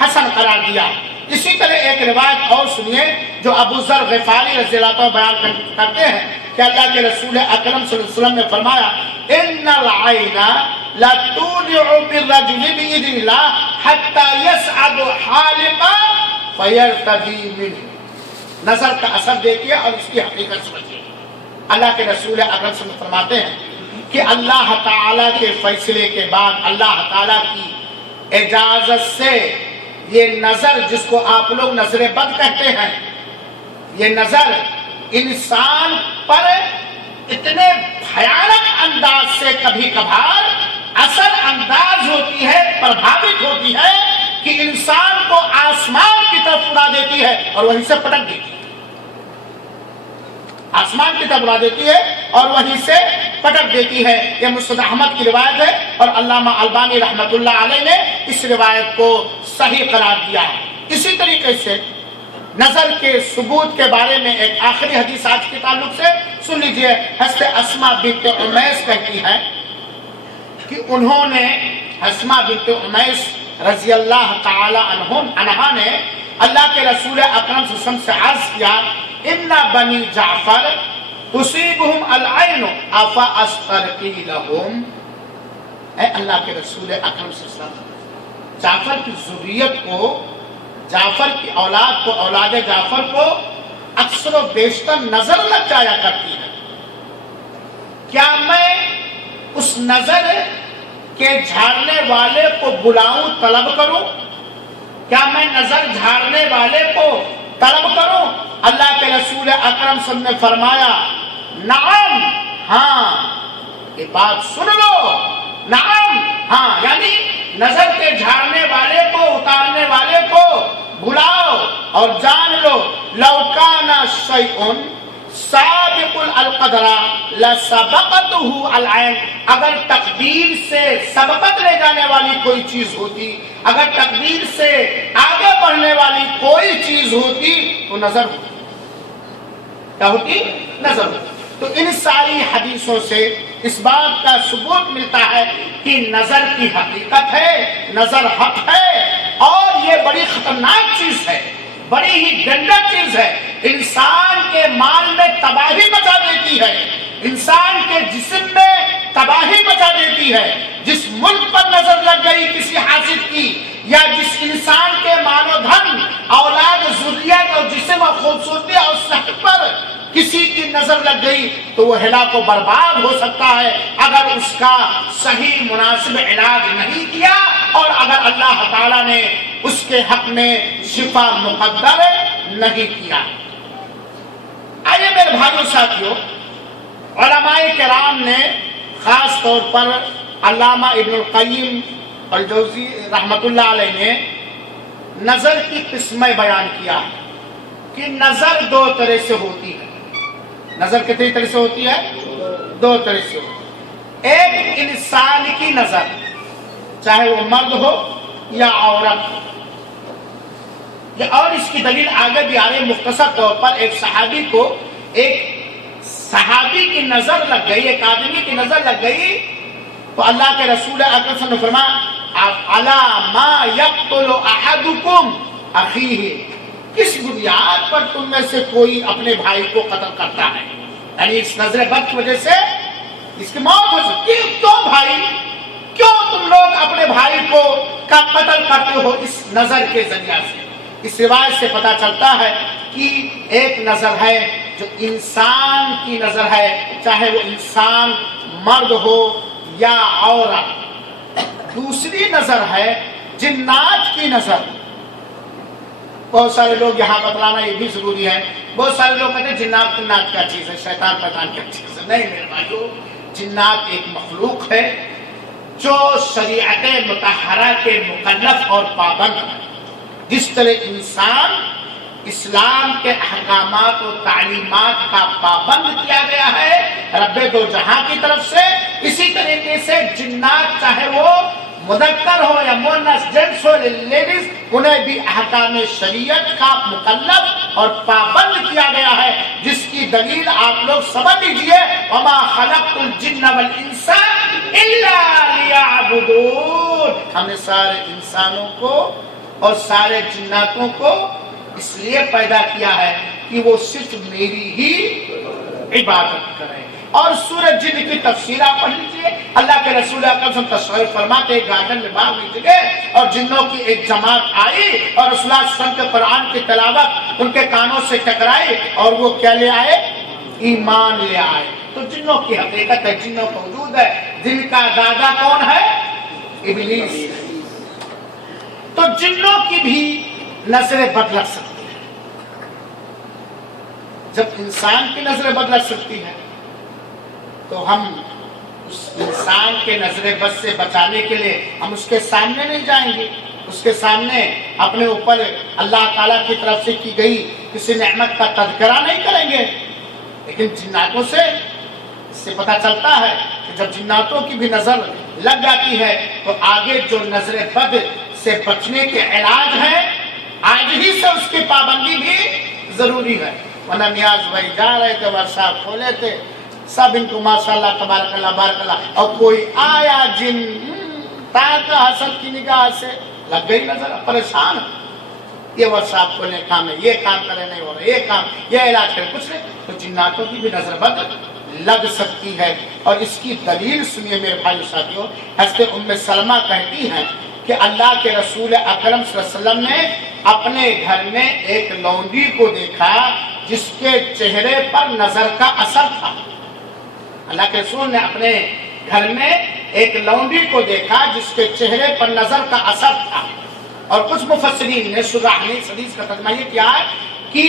حسن قرار دیا۔ اسی طرح ایک روایت اور سنیے جو ابو ذر غفاری رضی اللہ عنہ بیان کرتے ہیں کہ اللہ کے رسول اکرم صلی اللہ علیہ وسلم نے فرمایا، ان العین لا تولع بالرجل باذن اللہ حتى يسعد حالقا فيرتدي منه۔ نظر کا اثر دیکھیے اور اس کی حقیقت سمجھیے۔ اللہ کے رسول اکرم صلی اللہ علیہ وسلم فرماتے ہیں کہ اللہ تعالیٰ کے فیصلے کے بعد اللہ تعالیٰ کی اجازت سے یہ نظر جس کو آپ لوگ نظر بد کہتے ہیں، یہ نظر انسان پر اتنے بھیانک انداز سے کبھی کبھار اثر انداز ہوتی ہے، پربھاوت ہوتی ہے کہ انسان کو آسمان کی طرف اڑا دیتی ہے اور وہیں سے پٹک دیتی ہے، آسمان کی طرف اڑا دیتی ہے اور وہیں سے پٹک دیتی ہے۔ یہ مسند احمد کی روایت ہے اور علامہ البانی رحمۃ اللہ علیہ نے اس روایت کو صحیح قرار دیا ہے۔ اسی طریقے سے نظر کے ثبوت کے بارے میں ایک آخری حدیث آج کے تعلق سے سن لیجئے۔ حضرت اسماء بنت امیس کہتی ہے کہ انہوں نے، اسماء بنت امیس رضی اللہ تعالی عنہا نے اللہ کے رسول اکرم صلی اللہ علیہ وسلم سے عرض کیا، ان بنی جعفر تصیبہم العین افا استرقی لہم۔ اے اللہ کے رسول اکرم صلی اللہ علیہ وسلم، جعفر کی ذریت کو، جعفر کی اولاد کو، اولاد جعفر کو اکثر و بیشتر نظر لگ جایا کرتی ہے، کیا میں اس نظر کے جھاڑنے والے کو بلاؤں، طلب کروں؟ کیا میں نظر جھاڑنے والے کو طلب کروں؟ اللہ کے رسول اکرم صلی اللہ علیہ وسلم نے فرمایا، نعم، ہاں، یہ بات سن لو. نعم، ہاں، یعنی نظر کے جھاڑنے والے کو، اتارنے والے کو بلاؤ اور جان لو لو کان شیء سابق القدر لسبقته العین، اگر تقدیر سے سبقت لے جانے والی کوئی چیز ہوتی، اگر تقدیر سے آگے بڑھنے والی کوئی چیز ہوتی تو نظر ہوتی. کیا ہوتی؟ نظر ہوتی. تو ان ساری حدیثوں سے اس بات کا ثبوت ملتا ہے کہ نظر کی حقیقت ہے، نظر حق ہے، اور یہ بڑی خطرناک چیز ہے، بڑی ہی گندہ چیز ہے. انسان کے مال میں تباہی مچا دیتی ہے، انسان کے جسم میں تباہی مچا دیتی ہے. جس ملک پر نظر لگ گئی کسی حاسد کی، یا جس انسان کے مال و دھن، اولاد، ذریت اور جسم اور خوبصورتی اور صحت پر کسی کی نظر لگ گئی تو وہ ہلاک و برباد ہو سکتا ہے اگر اس کا صحیح مناسب علاج نہیں کیا، اور اگر اللہ تعالیٰ نے اس کے حق میں شفا مقدر نہیں کیا. آئیے میرے بھائیوں ساتھیوں، علماء کرام نے خاص طور پر علامہ ابن القیم الجوزی رحمۃ اللہ علیہ نے نظر کی قسمیں بیان کیا ہے کہ نظر دو طرح سے ہوتی ہے. نظر کتنی طرح سے ہوتی ہے؟ دو طرح سے ہوتی ہے. ایک انسان کی نظر، چاہے وہ مرد ہو یا عورت ہو، اور اس کی دلیل آگے بھی آ رہی ہے. مختصر طور پر ایک صحابی کی نظر لگ گئی، ایک آدمی کی نظر لگ گئی تو اللہ کے رسول اکرم صلی اللہ علیہ وسلم نے فرمایا الا ما یقتل احدکم اخیہ، کس بنیاد پر تم میں سے کوئی اپنے بھائی کو قتل کرتا ہے؟ یعنی اس نظر بد کی وجہ سے اس کی موت ہو سکتی ہے. کیوں بھائی، کیوں تم لوگ اپنے بھائی کو قتل کرتے ہو اس نظر کے ذریعے سے؟ اس روایت سے پتہ چلتا ہے کہ ایک نظر ہے جو انسان کی نظر ہے، چاہے وہ انسان مرد ہو یا عورت. دوسری نظر ہے جنات کی نظر. بہت سارے لوگ یہاں بتلانا یہ بھی ضروری ہے، بہت سارے لوگ کہتے ہیں جنات کیا چیز ہے، شیطان پیطان کیا چیز ہے. نہیں میرے بھائیو، جنات ایک مخلوق ہے جو شریعت مطہرہ کے مکلف اور پابند ہے. جس طرح انسان اسلام کے احکامات و تعلیمات کا پابند کیا گیا ہے رب دو جہاں کی طرف سے، اسی طریقے سے جنات چاہے وہ مذکر ہو یا مؤنث، جنس ہو لیڈیز، انہیں بھی احکام شریعت کا مکلف اور پابند کیا گیا ہے. جس کی دلیل آپ لوگ سمجھ لیجیے، وما خلقت الجن والانس الا لیعبدون، ہم نے سارے انسانوں کو اور سارے جناتوں کو اس لیے پیدا کیا ہے کہ وہ صرف میری ہی عبادت کریں. اور سورج جن کی تفسیر آپ پڑھ لیجیے. اللہ کے رسول اکرم تصویر فرماتے ایک گارڈن میں باغ میں گئے اور جنوں کی ایک جماعت آئی اور رسول اللہ صلی اللہ علیہ وسلم کے قرآن کی تلاوت ان کے کانوں سے ٹکرائی اور وہ کیا لے آئے؟ ایمان لے آئے. تو جنوں کی حقیقت ہے، جنوں کا وجود ہے، جن کا دادا کون ہے؟ ابلیس. تو جنوں کی بھی نظریں بد لگ سکتی ہیں. جب انسان کی نظریں بد لگ سکتی ہیں تو ہم اس انسان کے نظر بد سے بچانے کے لیے ہم اس کے سامنے نہیں جائیں گے، اس کے سامنے اپنے اوپر اللہ تعالیٰ کی طرف سے کی گئی کسی نعمت کا تذکرہ نہیں کریں گے. لیکن جناتوں سے اس سے پتہ چلتا ہے کہ جب جناتوں کی بھی نظر لگ جاتی ہے تو آگے جو نظر بد سے بچنے کے علاج ہیں آج ہی سے اس کی پابندی بھی ضروری ہے. ورنہ نیاز بھائی جا رہے تھے، ورشا کھولے تھے، سب ان کو ماشاءاللہ تبارک اللہ بارک اللہ، اور کوئی آیا جن تاکہ حسد کی نگاہ سے لگ گئی نظر، پریشان یہ ورشاپ کھولنے کام ہے، یہ کام کرے نہیں ہو رہا، یہ کام، یہ علاج کرے، کچھ نہیں. تو جناتوں کی بھی نظر بد لگ سکتی ہے. اور اس کی دلیل سنیے میرے بھائی ساتھیوں. حضرت ام سلمہ کہتی ہیں کہ اللہ کے رسول اکرم صلی اللہ علیہ وسلم نے اپنے گھر میں ایک لونڈی کو دیکھا جس کے چہرے پر نظر کا اثر تھا. اللہ کے رسول نے اپنے گھر میں ایک لونڈی کو دیکھا جس کے چہرے پر نظر کا اثر تھا. اور کچھ مفسرین نے شرح حدیث کا ترجمہ یہ کیا ہے کہ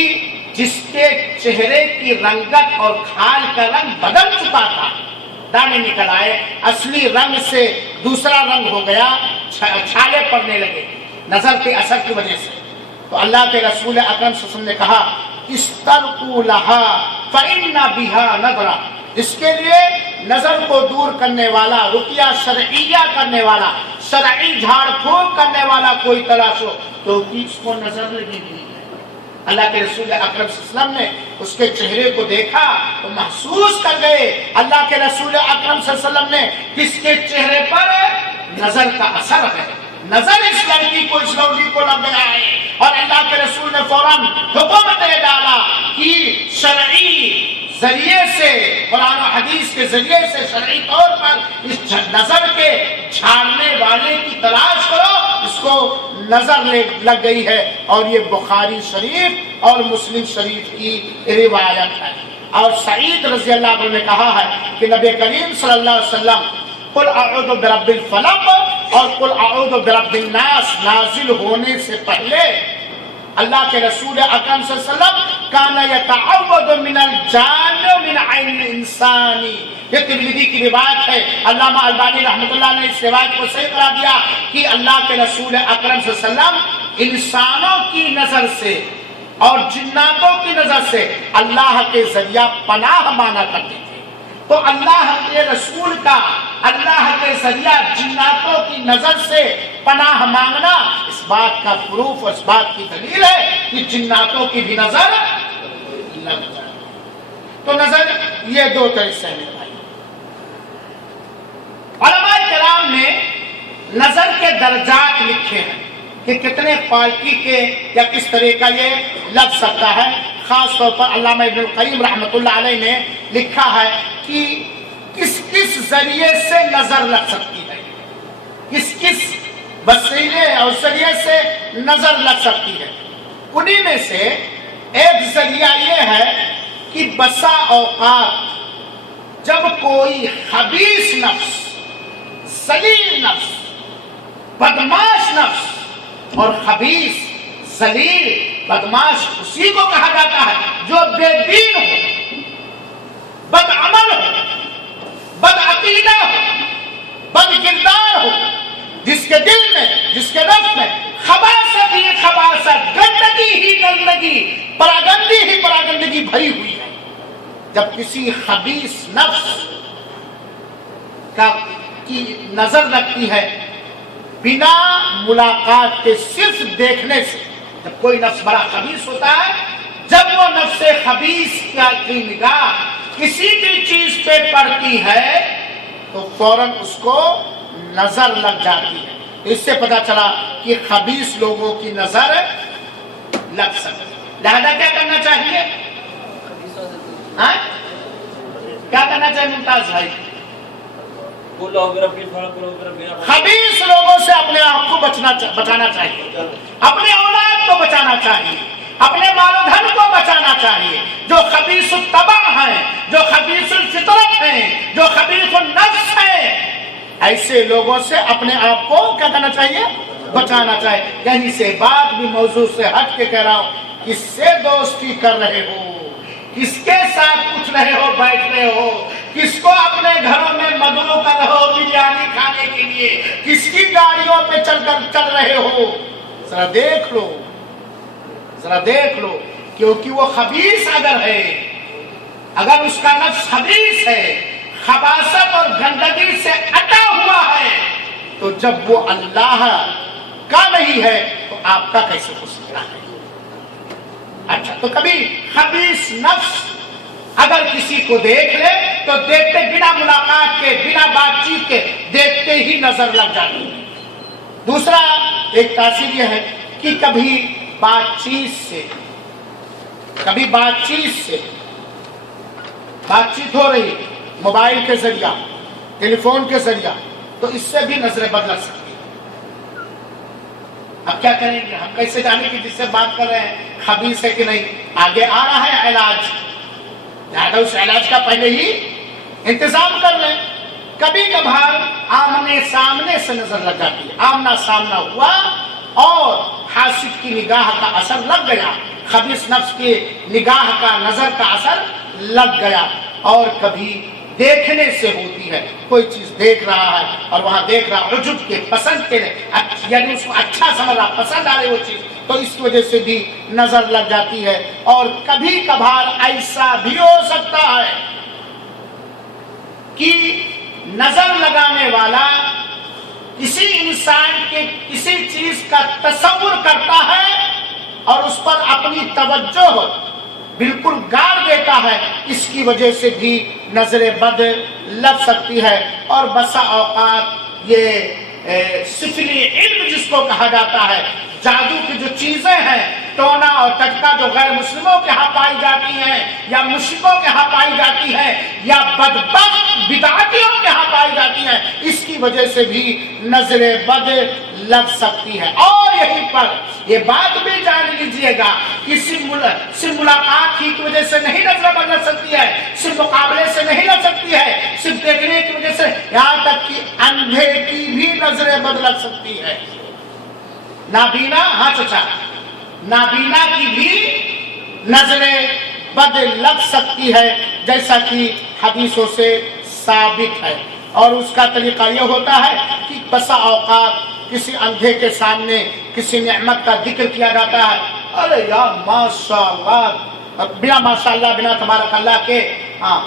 جس کے چہرے کی رنگت اور کھال کا رنگ بدل چکا تھا، دانے نکل آئے، اصلی رنگ سے دوسرا رنگ ہو گیا، چھالے پڑنے لگے نظر کے اثر کی وجہ سے۔ تو اللہ کے رسول اکرم صلی اللہ علیہ وسلم نے کہا استرقوا لها فإن بها نظرا، اس کے لیے نظر کو دور کرنے والا، رقیہ شرعیہ کرنے والا، شرعی جھاڑ پھونک کرنے والا کوئی تلاش ہو تو اس کو نظر لگی ہوئی ہے۔ اللہ کے رسول اکرم صلی اللہ علیہ وسلم نے اس کے چہرے کو دیکھا تو محسوس کر گئے اللہ کے رسول اکرم صلی اللہ علیہ وسلم نے کس کے چہرے پر نظر کا اثر ہے، نظر اس لڑکی کو، اس لڑکی کو لگ گیا ہے۔ اور اللہ کے رسول نے فوراً حکم دے ڈالا کہ شرعی ذریعے سے، قرآن و حدیث کے ذریعے سے شرعی طور پر اس نظر کے جھاڑنے والے کی تلاش کرو، اس کو نظر لگ گئی ہے۔ اور یہ بخاری شریف اور مسلم شریف کی روایت ہے۔ اور سعید رضی اللہ عنہ نے کہا ہے کہ نبی کریم صلی اللہ علیہ وسلم قل اعوذ برب الفلق اور قل اعوذ برب الناس نازل ہونے سے پہلے اللہ کے رسول اکرم صلی اللہ علیہ وسلم کانا یتعوذ من الجان من عین الانسانی، یہ ترمذی کی روایت ہے۔ علامہ البانی رحمۃ اللہ نے اس روایت کو صحیح قرار دیا کہ اللہ کے رسول اکرم صلی اللہ علیہ وسلم انسانوں کی نظر سے اور جناتوں کی نظر سے اللہ کے ذریعہ پناہ مانا کرتے تھے۔ تو اللہ کے رسول کا اللہ کے ذریعہ جناتوں کی نظر سے پناہ مانگنا اس بات کا پروف، اس بات کی دلیل ہے کہ جناتوں کی بھی نظر لگ جائے۔ تو نظر یہ دو طرح سے ہے بھائی۔ علماء کرام نے نظر کے درجات لکھے ہیں کہ کتنے کوالٹی کے یا کس طرح کا یہ لگ سکتا ہے۔ خاص طور پر علامہ ابن القیم رحمۃ اللہ علیہ نے لکھا ہے کہ کس کس ذریعے سے نظر لگ سکتی ہے، کس کس وسیلے اور ذریعے سے نظر لگ سکتی ہے۔ انہی میں سے ایک ذریعہ یہ ہے کہ بسا اوقات جب کوئی خبیث نفس، ذلیل نفس، بدماش نفس، اور خبیث ذلیل بدماش اسی کو کہا جاتا ہے جو بے دین ہو، بد عمل ہو، بد عقیدہ ہو، بد کردار ہو، جس کے دل میں، جس کے نفس میں خباثت ہی خباثت، گندگی ہی گندگی، پراگندگی ہی پراگندگی بھری ہوئی ہے۔ جب کسی خبیث نفس کی نظر لگتی ہے بنا ملاقات کے، صرف دیکھنے سے، جب کوئی نفس بڑا خبیث ہوتا ہے، جب وہ نفس خبیث کی نگاہ کسی بھی چیز پہ پڑتی ہے تو فوراً اس کو نظر لگ جاتی ہے۔ اس سے پتا چلا کہ خبیث لوگوں کی نظر لگ سکتی ہے۔ لہذا کیا کرنا چاہیے؟ کیا کرنا چاہیے ممتاز بھائی؟ خبیث لوگوں سے اپنے آپ کو بچانا چاہیے، اپنے اولاد کو بچانا چاہیے، اپنے مال و دھن کو بچانا چاہیے۔ جو خبیث الطبع ہیں، جو خبیث الفطرت ہیں، جو خبیث النفس ہیں، ایسے لوگوں سے اپنے آپ کو کیا کرنا چاہیے؟ بچانا چاہیے۔ کہیں سے بات بھی موضوع سے ہٹ کے کہہ رہا ہوں، کس سے دوستی کر رہے ہو، کس کے ساتھ اٹھ رہے ہو، بیٹھ رہے ہو، کس کو اپنے گھروں میں مدعو کر رہے ہو بریانی کھانے کے لیے، کس کی گاڑیوں پہ چل رہے ہو، ذرا دیکھ لو، ذرا دیکھ لو۔ کیونکہ وہ خبیث اگر ہے، اگر اس کا نفس خبیث ہے، خباثت اور گندگی سے اٹا ہوا ہے، تو جب وہ اللہ کا نہیں ہے تو آپ کا کیسے ہو سکتا ہے؟ اچھا، تو کبھی خبیث نفس اگر کسی کو دیکھ لے تو دیکھتے بنا ملاقات کے، بنا بات چیت کے دیکھتے ہی نظر لگ جاتی ہے۔ دوسرا ایک تاثیر یہ ہے کہ کبھی بات چیت ہو رہی موبائل کے ذریعہ، ٹیلی فون کے ذریعہ، تو اس سے بھی نظریں بدل سکتی ہیں۔ اب کیا کریں گے؟ ہم کیسے جانیں کہ جس سے بات کر رہے ہیں خبیث ہے کہ نہیں؟ آگے آ رہا ہے علاج، لہذا اس علاج کا پہلے ہی انتظام کر لیں۔ کبھی کبھار آمنے سامنے سے نظر لگ جاتی ہے، آمنا سامنا ہوا اور حاسد کی نگاہ کا اثر لگ گیا، خبیث نفس کی نگاہ کا، نظر کا اثر لگ گیا۔ اور کبھی دیکھنے سے ہوتی ہے. کوئی چیز دیکھ رہا ہے اور وہاں دیکھ رہا عجب کے پسند کے یعنی اس کو اچھا سمجھ رہا, پسند آ رہی وہ چیز, تو اس کی وجہ سے بھی نظر لگ جاتی ہے. اور کبھی کبھار ایسا بھی ہو سکتا ہے کہ نظر لگانے والا کسی انسان کے کسی چیز کا تصور کرتا ہے اور اس پر اپنی توجہ بالکل گاڑ دیتا ہے, اس کی وجہ سے بھی نظر بد لگ سکتی ہے. اور بسا اوقات یہ سفلی علم جس کو کہا جاتا ہے, جادو کی جو چیزیں ہیں, ٹونا اور ٹٹکا جو غیر مسلموں کے ہاں پائی جاتی ہیں یا مشرکوں کے ہاں پائی جاتی ہیں یا بدبخت بدعتیوں کے ہاں پائی جاتی ہیں, اس کی وجہ سے بھی نظر بد لگ سکتی ہے. اور یہیں پر یہ بات بھی جان لیجئے گا کہ صرف ملاقات کی وجہ سے نہیں نظر بد لگ سکتی ہے, صرف مقابلے سے نہیں لگ سکتی ہے, صرف دیکھنے کی وجہ سے, یہاں تک کہ اندھے کی بھی نظر بد لگ سکتی ہے. نابینا, ہاں چچا, نابینا کی بھی نظر بد لگ سکتی ہے, جیسا کہ حدیثوں سے ثابت ہے. اور اس کا طریقہ یہ ہوتا ہے کہ بسا اوقات کسی اندھے کے سامنے کسی نعمت کا ذکر کیا جاتا ہے, ارے یار ماشاء اللہ, بنا ماشاء اللہ بنا تبارک اللہ کے, ہاں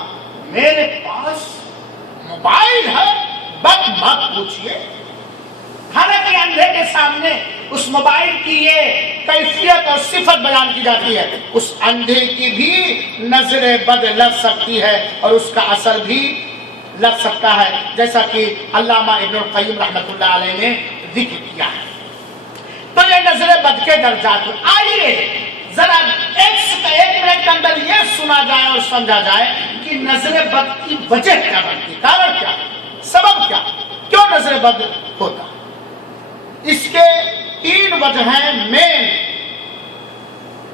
میرے پاس موبائل ہے, بس مت پوچھئے. حالانکہ اندھے کے سامنے اس موبائل کی یہ کیفیت اور صفت بیان کی جاتی ہے, اس اندھے کی بھی نظر بد لگ سکتی ہے اور اس کا اثر بھی لگ سکتا ہے, جیسا کہ علامہ ابن القیم رحمۃ اللہ علیہ نے ذکر کیا ہے. تو یہ نظر بد کے درجات. آئیے ذرا ایک منٹ کے اندر یہ سنا جائے اور سمجھا جائے کہ نظر بد کی وجہ کیا بنتی, کارن کیا, سبب کیا, کیوں نظر بد ہوتا. اس کے 3 وجہیں مین,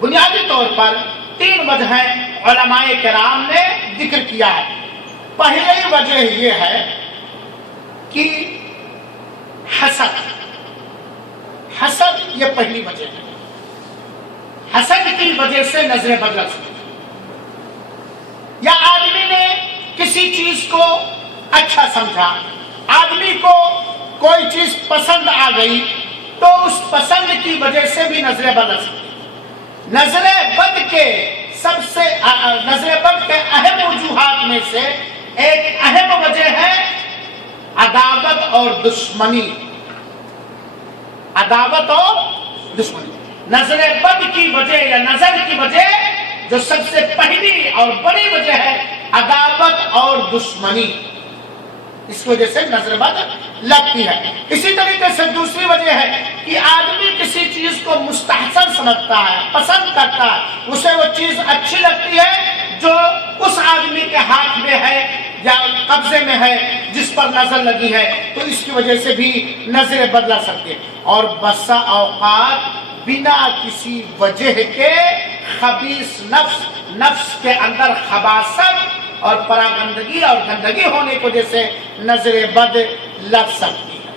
بنیادی طور پر 3 وجہیں علماء کرام نے ذکر کیا ہے. پہلی وجہ یہ ہے کہ حسد یہ پہلی وجہ ہے. حسد کی وجہ سے نظر بد لگ سکتی ہے. یا آدمی نے کسی چیز کو اچھا سمجھا, آدمی کو کوئی چیز پسند آ گئی, تو اس پسند کی وجہ سے بھی نظر بد لگ سکتی ہے. نظر بد کے اہم وجوہات میں سے ایک اہم وجہ ہے عداوت اور دشمنی. عداوت اور دشمنی نظر بد کی وجہ یا نظر کی وجہ جو سب سے پہلی اور بڑی وجہ ہے عداوت اور دشمنی, اس وجہ سے نظر بد لگتی ہے. اسی طریقے سے دوسری وجہ ہے کہ آدمی کسی چیز کو مستحسن سمجھتا ہے, پسند کرتا ہے, اسے وہ چیز اچھی لگتی ہے جو اس آدمی کے ہاتھ میں ہے یا قبضے میں ہے جس پر نظر لگی ہے, تو اس کی وجہ سے بھی نظر بد لگ سکتی ہے. اور بسا اوقات بنا کسی وجہ کے خبیث نفس کے اندر خباثت اور پراگندگی اور گندگی ہونے کی وجہ سے نظر بد لگ سکتی ہے.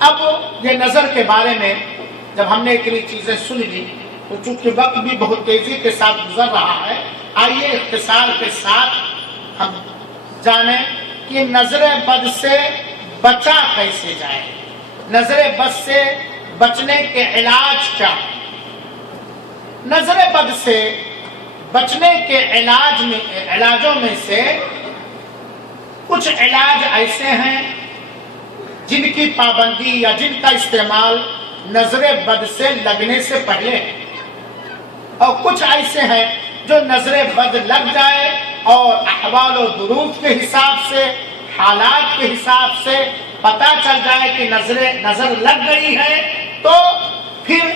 اب یہ نظر کے بارے میں جب ہم نے اتنی چیزیں سن لی تو چونکہ وقت بھی بہت تیزی کے ساتھ گزر رہا ہے, آئیے اختصار کے ساتھ ہم جانیں کہ نظر بد سے بچا کیسے جائے, نظر بد سے بچنے کے علاج کیا ہے. نظر بد سے بچنے کے علاجوں میں سے کچھ علاج ایسے ہیں جن کی پابندی یا جن کا استعمال نظر بد سے لگنے سے پہلے, اور کچھ ایسے ہیں جو نظر بد لگ جائے اور احوال و ظروف کے حساب سے, حالات کے حساب سے پتہ چل جائے کہ نظر لگ گئی ہے, تو پھر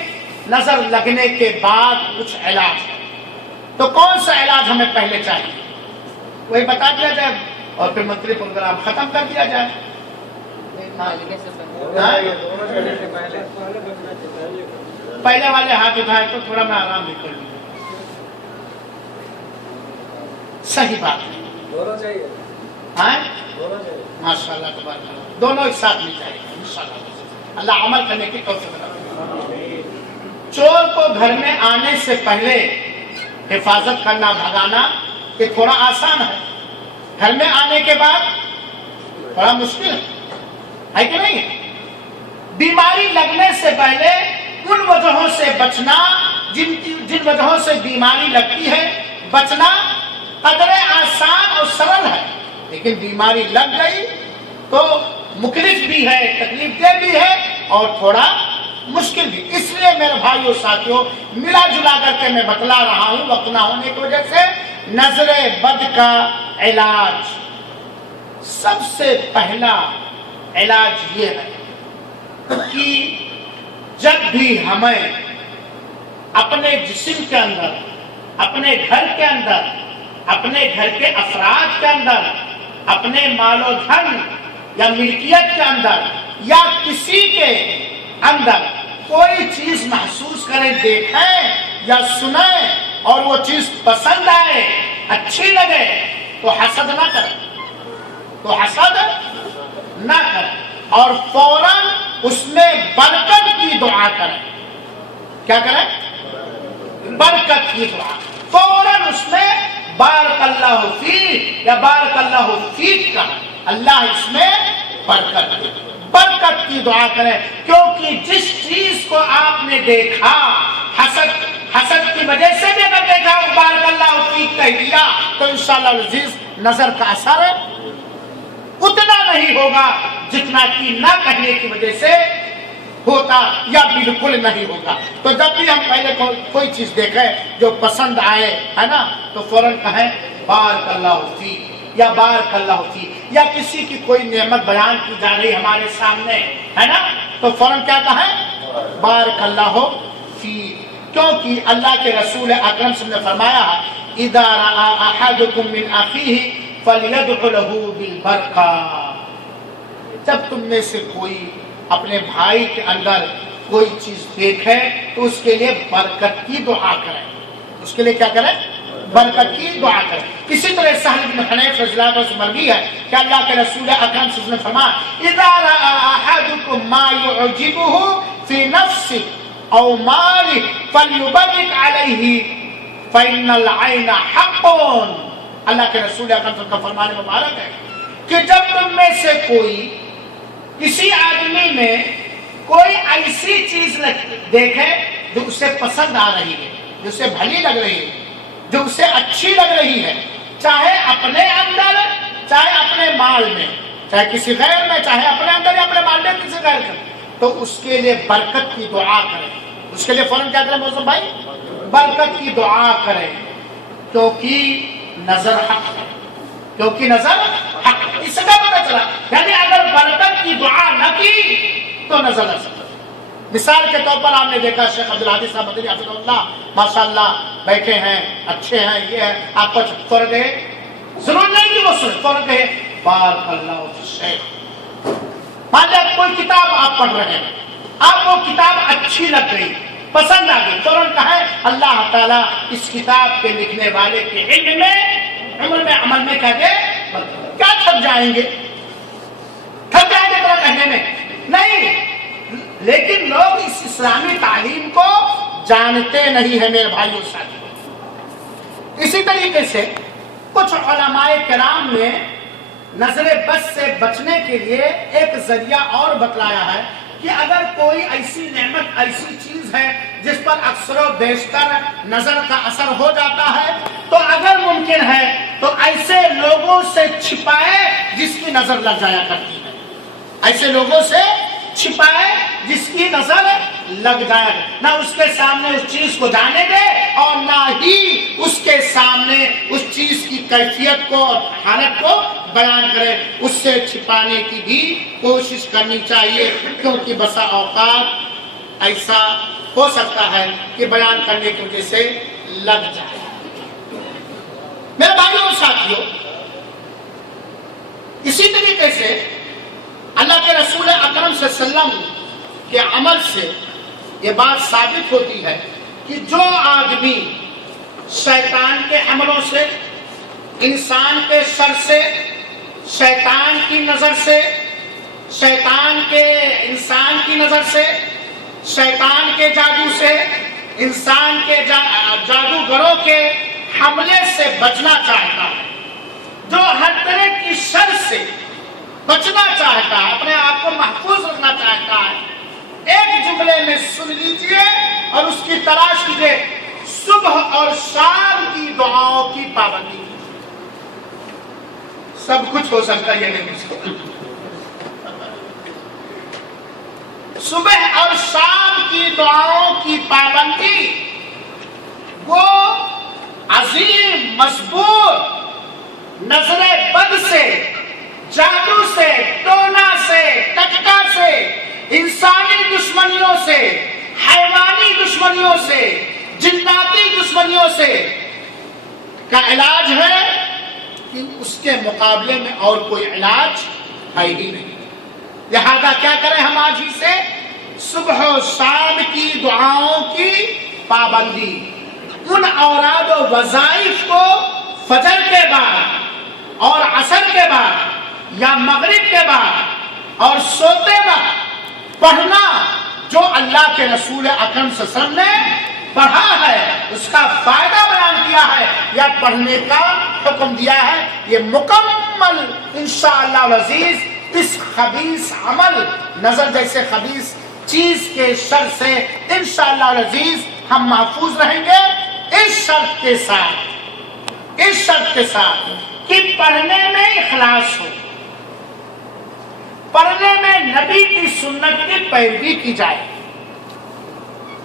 نظر لگنے کے بعد کچھ علاج ہے. تو کون سا علاج ہمیں پہلے چاہیے وہی بتا دیا جائے اور پھر منتری پروگرام ختم کر دیا جائے. پہلے والے ہاتھ اٹھائے تو تھوڑا میں آرام بھی کر لوں. صحیح بات ہے, ماشاء اللہ تبارک اللہ, دونوں ایک ساتھ مل جائے گا انشاءاللہ. اللہ عمل کرنے کی توفیق عطا. چور کو گھر میں آنے سے پہلے حفاظت کرنا, بھگانا, یہ تھوڑا آسان ہے. گھر میں آنے کے بعد بڑا مشکل ہے کہ نہیں؟ بیماری لگنے سے پہلے ان وجہوں سے بچنا جن وجہوں سے بیماری لگتی ہے، بچنا قدر آسان اور سرل ہے، لیکن بیماری لگ گئی تو مکلف بھی ہے، تکلیف دہ بھی ہے اور تھوڑا مشکل بھی۔ اس لیے میرے بھائیو ساتھیو، ملا جلا کر کے میں بتلا رہا ہوں وقت نہ ہونے کی وجہ سے، نظر بد کا علاج، سب سے پہلا علاج یہ ہے کہ جب بھی ہمیں اپنے جسم کے اندر، اپنے گھر کے اندر، اپنے گھر کے افراد کے اندر، اپنے مال و دھن یا ملکیت کے اندر یا کسی کے اندر کوئی چیز محسوس کریں، دیکھیں یا سنیں اور وہ چیز پسند آئے، اچھی لگے تو حسد نہ کریں، اور فوراً اس میں برکت کی دعا کریں۔ کیا کریں؟ برکت کی دعا، فوراً اس میں بارک اللہ فیک یا بارک اللہ فیک کا، اللہ اس میں برکت کی دعا کریں، کیونکہ جس چیز کو آپ نے دیکھا، حسد کی وجہ سے بھی اگر دیکھا بارک اللہ فیک کہہ دیا تو انشاءاللہ العزیز نظر کا اثر اتنا نہیں ہوگا جتنا کہ نہ کہنے کی وجہ سے ہوتا یا بالکل نہیں ہوگا۔ تو جب بھی ہم پہلے کوئی چیز دیکھیں جو پسند آئے، ہے نا، تو فوراً کہیں بارک اللہ فیک یا بارک اللہ فیک، یا کسی کی کوئی نعمت بیان کی جا رہی ہمارے سامنے، ہے نا، تو فوراً کیا کہیں؟ بارک اللہ فیک، کیونکہ اللہ کے رسول اکرم صلی اللہ علیہ وسلم نے فرمایا اذا رأى احدكم من اخيه فليدع له بالبرکہ، جب تم میں سے کوئی اپنے بھائی کے اندر کوئی چیز دیکھے تو اس کے لیے برکت کی دعا کریں، اس کے لیے کیا کریں؟ برکت کی دعا کریں۔ اسی طرح سہل بن حنیف رضی اللہ عنہ سے مروی ہے کہ اللہ کے رسول اکرم صلی اللہ علیہ وسلم نے فرمایا اذا رأى احدكم ما يعجبه في نفسه او ماله فليبارك عليه فإن العين حق۔ اللہ کے رسول اکرم صلی اللہ علیہ وسلم کا فرمان مبارک ہے کہ جب تم میں سے کوئی کسی آدمی میں کوئی ایسی چیز دیکھے جو اسے پسند آ رہی ہے، جو اسے بھلی لگ رہی ہے، جو اسے اچھی لگ رہی ہے، چاہے اپنے اندر، چاہے اپنے مال میں، چاہے کسی غیر میں، چاہے اپنے اندر یا اپنے مال میں کسی غیر میں، تو اس کے لیے برکت کی دعا کریں۔ اس کے لیے فوراً کیا کریں موسم بھائی؟ برکت کی دعا کریں، کیونکہ نظر حق ہے، کیونکہ نظر حق۔ اس سے کیا پتہ چلا؟ یعنی اگر برکت کی دعا نہ کی تو نظر نہ سکتا۔ مثال کے طور پر آپ نے دیکھا شیخ عبدالحادی صاحب مدنی حفظہ اللہ ماشاءاللہ بیٹھے ہیں، اچھے ہیں، یہ ہے، آپ کو فوراً کہے، ضرور نہیں کہ وہ سنے، فوراً کہے بارک اللہ فی شیخ۔ مان لیا کوئی کتاب آپ پڑھ رہے ہیں، آپ کو کتاب اچھی لگ گئی، پسند آ گئی، فوراً کہیں اللہ تعالیٰ اس کتاب کے لکھنے والے کے علم میں، عمر میں، عمل میں کہہ دے، کیا تھک جائیں گے طرح کہنے میں؟ نہیں، لیکن لوگ اس اسلامی تعلیم کو جانتے نہیں ہیں میرے بھائیوں ساتھ۔ اسی طریقے سے کچھ علماء کرام نے نظر بد سے بچنے کے لیے ایک ذریعہ اور بتلایا ہے کہ اگر کوئی ایسی نعمت، ایسی چیز ہے جس پر اکثر و بیشتر نظر کا اثر ہو جاتا ہے، تو اگر ممکن ہے تو ایسے لوگوں سے چھپائے جس کی نظر لگ جایا کرتی ہے، ایسے لوگوں سے چھپائے جس کی نظر لگ جائے، نہ اس کے سامنے اس چیز کو جانے دے اور نہ ہی اس کے سامنے اس چیز کی کیفیت کو اور حالت کو بیان کرے، اس سے چھپانے کی بھی کوشش کرنی چاہیے، کیونکہ بسا اوقات ایسا ہو سکتا ہے کہ بیان کرنے کی وجہ سے لگ جائے۔ میرے بھائیوں اور ساتھیوں، اسی طریقے سے اللہ کے رسول اکرم صلی اللہ علیہ وسلم کے عمل سے یہ بات ثابت ہوتی ہے کہ جو آدمی شیطان کے حملوں سے، انسان کے شر سے، شیطان کی نظر سے، شیطان کے انسان کی نظر سے، شیطان کے جادو سے، انسان کے جادوگروں کے حملے سے بچنا چاہتا ہے، جو ہر طرح کی شر سے بچنا چاہتا ہے، اپنے آپ کو محفوظ رکھنا چاہتا ہے، ایک جملے میں سن لیجئے اور اس کی تلاش کیجئے، صبح اور شام کی دعاؤں کی پابندی۔ سب کچھ ہو سکتا ہے، یہ نہیں ہو سکتا۔ صبح اور شام کی دعاؤں کی پابندی، وہ عظیم مضبوط نظر بد سے، جادو سے، ٹونا سے، ٹکا سے، انسانی دشمنیوں سے، حیوانی دشمنیوں سے، جناتی دشمنیوں سے کا علاج ہے کہ اس کے مقابلے میں اور کوئی علاج ہے ہی نہیں۔ لہذا کیا کریں ہم آج ہی سے؟ صبح و شام کی دعاؤں کی پابندی، ان اوراد و وظائف کو فجر کے بعد اور عصر کے بعد یا مغرب کے بعد اور سوتے وقت پڑھنا، جو اللہ کے رسول اکرم صلی اللہ علیہ وسلم نے پڑھا ہے، اس کا فائدہ بیان کیا ہے یا پڑھنے کا حکم دیا ہے، یہ مکمل انشاءاللہ العزیز اس خبیث عمل، نظر جیسے خبیث چیز کے شر سے انشاءاللہ العزیز ہم محفوظ رہیں گے، اس شرط کے ساتھ کہ پڑھنے میں اخلاص ہو، پڑھنے میں نبی کی سنت کی پیروی کی جائے،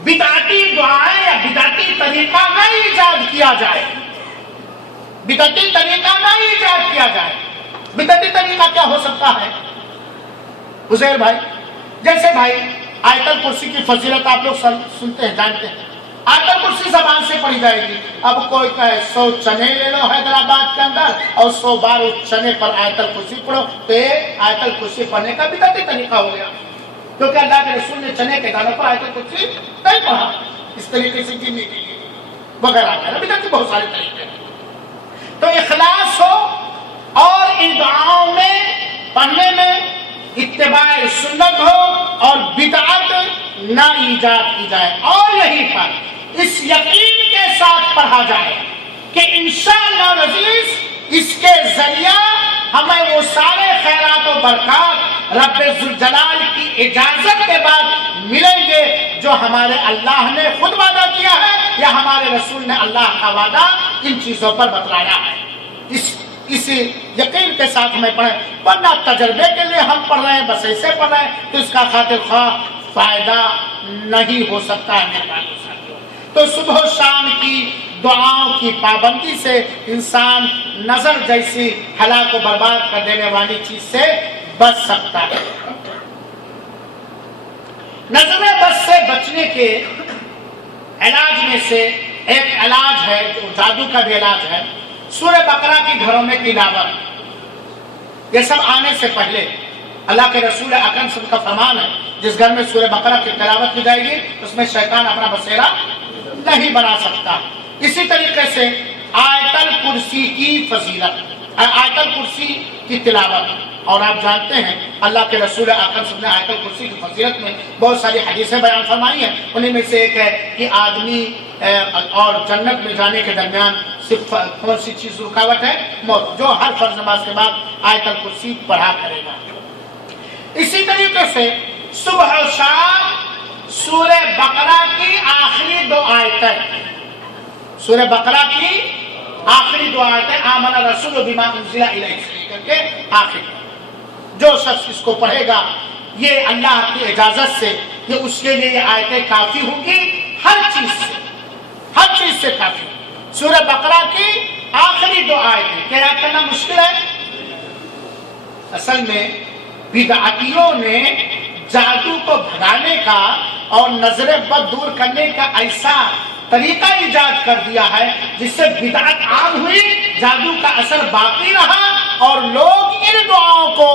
بدعتی دعائیں یا بدعتی طریقہ نہ ایجاد کیا جائے، بدعتی طریقہ نہ ایجاد کیا جائے۔ بدعتی طریقہ کیا ہو سکتا ہے عزیر بھائی؟ جیسے بھائی آیت الکرسی کی فضیلت آپ لوگ سنتے ہیں، جانتے ہیں، آیت الکرسی زبان سے پڑھی جائے گی۔ اب کوئی کہے 100 چنے لے لو حیدرآباد کے اندر اور 100 بار اس چنے پر آیت الکرسی پڑھو، تو یہ آیت الکرسی پڑھنے کا بدعتی طریقہ ہو گیا، کیونکہ اللہ کے رسول نے چنے کے دانوں پر آیت الکرسی نہیں پڑھا، اس طریقے سے جننے کے لیے وغیرہ وغیرہ بدعتی بہت سارے طریقے ہیں۔ تو اخلاص ہو اور ان دعاؤں میں پڑھنے میں اتباع سنت ہو اور بدعت نہ ایجاد کی جائے، اور یہیں پر اس یقین کے ساتھ پڑھا جائے کہ انشاءاللہ العزیز اس کے ذریعہ ہمیں وہ سارے خیرات و برکات رب ذوالجلال کی اجازت کے بعد ملیں گے جو ہمارے اللہ نے خود وعدہ کیا ہے یا ہمارے رسول نے اللہ کا وعدہ ان چیزوں پر بتلایا ہے۔ اسی یقین کے ساتھ ہمیں پڑھیں، ورنہ تجربے کے لیے ہم پڑھ رہے ہیں، بس ایسے پڑھ رہے ہیں تو اس کا خاطر خواہ فائدہ نہیں ہو سکتا ہے میرے بھائیو ساتھیو۔ تو صبح و شام کی دعاؤں کی پابندی سے انسان نظر جیسی ہلاک و برباد کر دینے والی چیز سے بچ سکتا ہے۔ نظر بد سے بچنے کے علاج میں سے ایک علاج ہے جو جادو کا بھی علاج ہے، سورہ بقرہ کی گھروں میں تلاوت۔ یہ سب آنے سے پہلے اللہ کے رسول اکرم صلی اللہ علیہ وسلم کا فرمان ہے، جس گھر میں سورہ بقرہ کی تلاوت کی جائے گی اس میں شیطان اپنا بسیرا نہیں بنا سکتا۔ اسی طریقے سے آیت الکرسی کی فضیلت، آیت الکرسی کی تلاوت، اور آپ جانتے ہیں اللہ کے رسول اکرم صلی اللہ علیہ وسلم نے آیت الکرسی کی فضیلت میں بہت ساری حدیثیں بیان فرمائی ہیں۔ انہیں میں سے ایک ہے کہ آدمی اور جنت میں جانے کے درمیان صرف کون سی چیز رکاوٹ ہے؟ موت، جو ہر فرض نماز کے بعد آیت الکرسی پڑھا کرے گا۔ اسی طریقے سے صبح و شام سورہ بقرہ کی آخری 2 آیتیں، سورہ بقرہ کی آخری 2 آیتیں، آمن الرسول بما انزل الیہ سے لے کر کے آخر، جو شخص اس کو پڑھے گا یہ اللہ کی اجازت سے کہ اس کے لیے یہ آیتیں کافی ہوں گی، ہر چیز سے کافی۔ سورہ بقرہ کی آخری 2 آیتیں کیا یاد کرنا مشکل ہے؟ اصل میں بدعتیوں نے جادو کو بھگانے کا اور نظر بد دور کرنے کا ایسا طریقہ ایجاد کر دیا ہے جس سے بدعت عام ہوئی، جادو کا اثر باقی رہا اور لوگ ان دعاؤں کو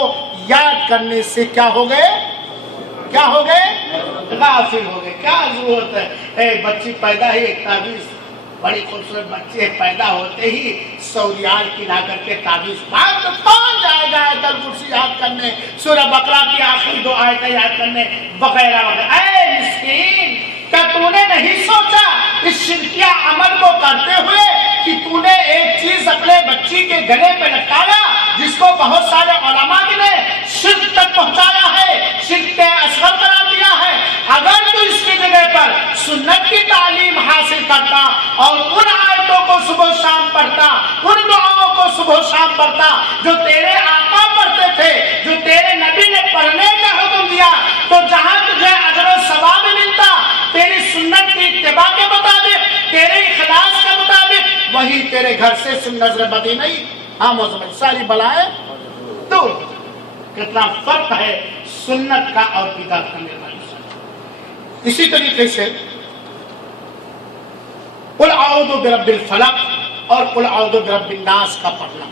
یاد کرنے سے کیا ہو گئے؟ غافل ہو گئے۔ کیا ضرورت ہے؟ بچی پیدا ہی ایک تعویذ، بڑی خوبصورت بچے پیدا ہوتے ہی 100 ریال کی لا کر کے تعویذ باندھ، تو کون جائے گا آیت الکرسی یاد کرنے، سورہ بقرہ کی آخری 2 آیتیں یاد کرنے وغیرہ وغیرہ؟ اے مسکین، کیا تو نے نہیں سوچا اس شرکیہ عمل کو کرتے ہوئے کہ تو نے ایک چیز اپنے بچی کے گلے پہ لٹکایا جس کو بہت سارے علماء نے شرک تک پہنچایا ہے، شرک کے اصغر قرار دیا ہے۔ اگر تو اس کی جگہ پر سنت کی تعلیم حاصل کرتا اور ان آیتوں کو صبح و شام پڑھتا، ان دعاؤں کو صبح و شام پڑھتا جو تیرے آقا پڑھتے تھے، جو تیرے نبی نے پڑھنے کا حکم دیا، تو جہاں تجھے اجر و ثواب ملتا تیری سنت کی اتباع کے مطابق، تیرے اخلاص کے مطابق، وہی تیرے گھر سے نظر بدی نہیں، ہاں موسم ساری بلائیں دور۔ کتنا فرق ہے سنت کا اور بدعت کا میرے بھائی۔ اسی طریقے سے قل اعوذ برب الفلق اور قل اعوذ برب الناس کا پڑھنا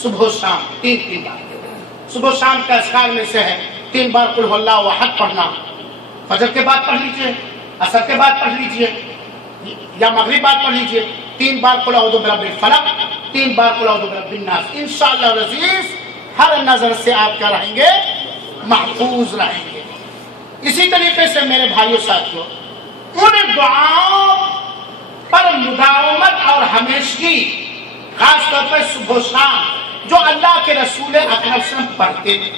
صبح و شام تین بار۔ صبح و شام کا اذکار میں سے ہے 3 بار قل هو اللہ احد پڑھنا، فجر کے بعد پڑھ لیجئے، عصر کے بعد پڑھ لیجئے یا مغرب بعد پڑھ لیجئے، 3 بار قل اعوذ برب الفلق، 3 بار قل اعوذ برب الناس۔ انشاءاللہ العزیز ہر نظر سے آپ کیا رہیں گے؟ محفوظ رہیں گے۔ اسی طریقے سے میرے بھائیو ساتھیو، ان دعاؤں پر مداومت اور ہمیشگی، خاص طور پر صبح و شام، جو اللہ کے رسول اکرم صلی اللہ علیہ وسلم پڑھتے تھے،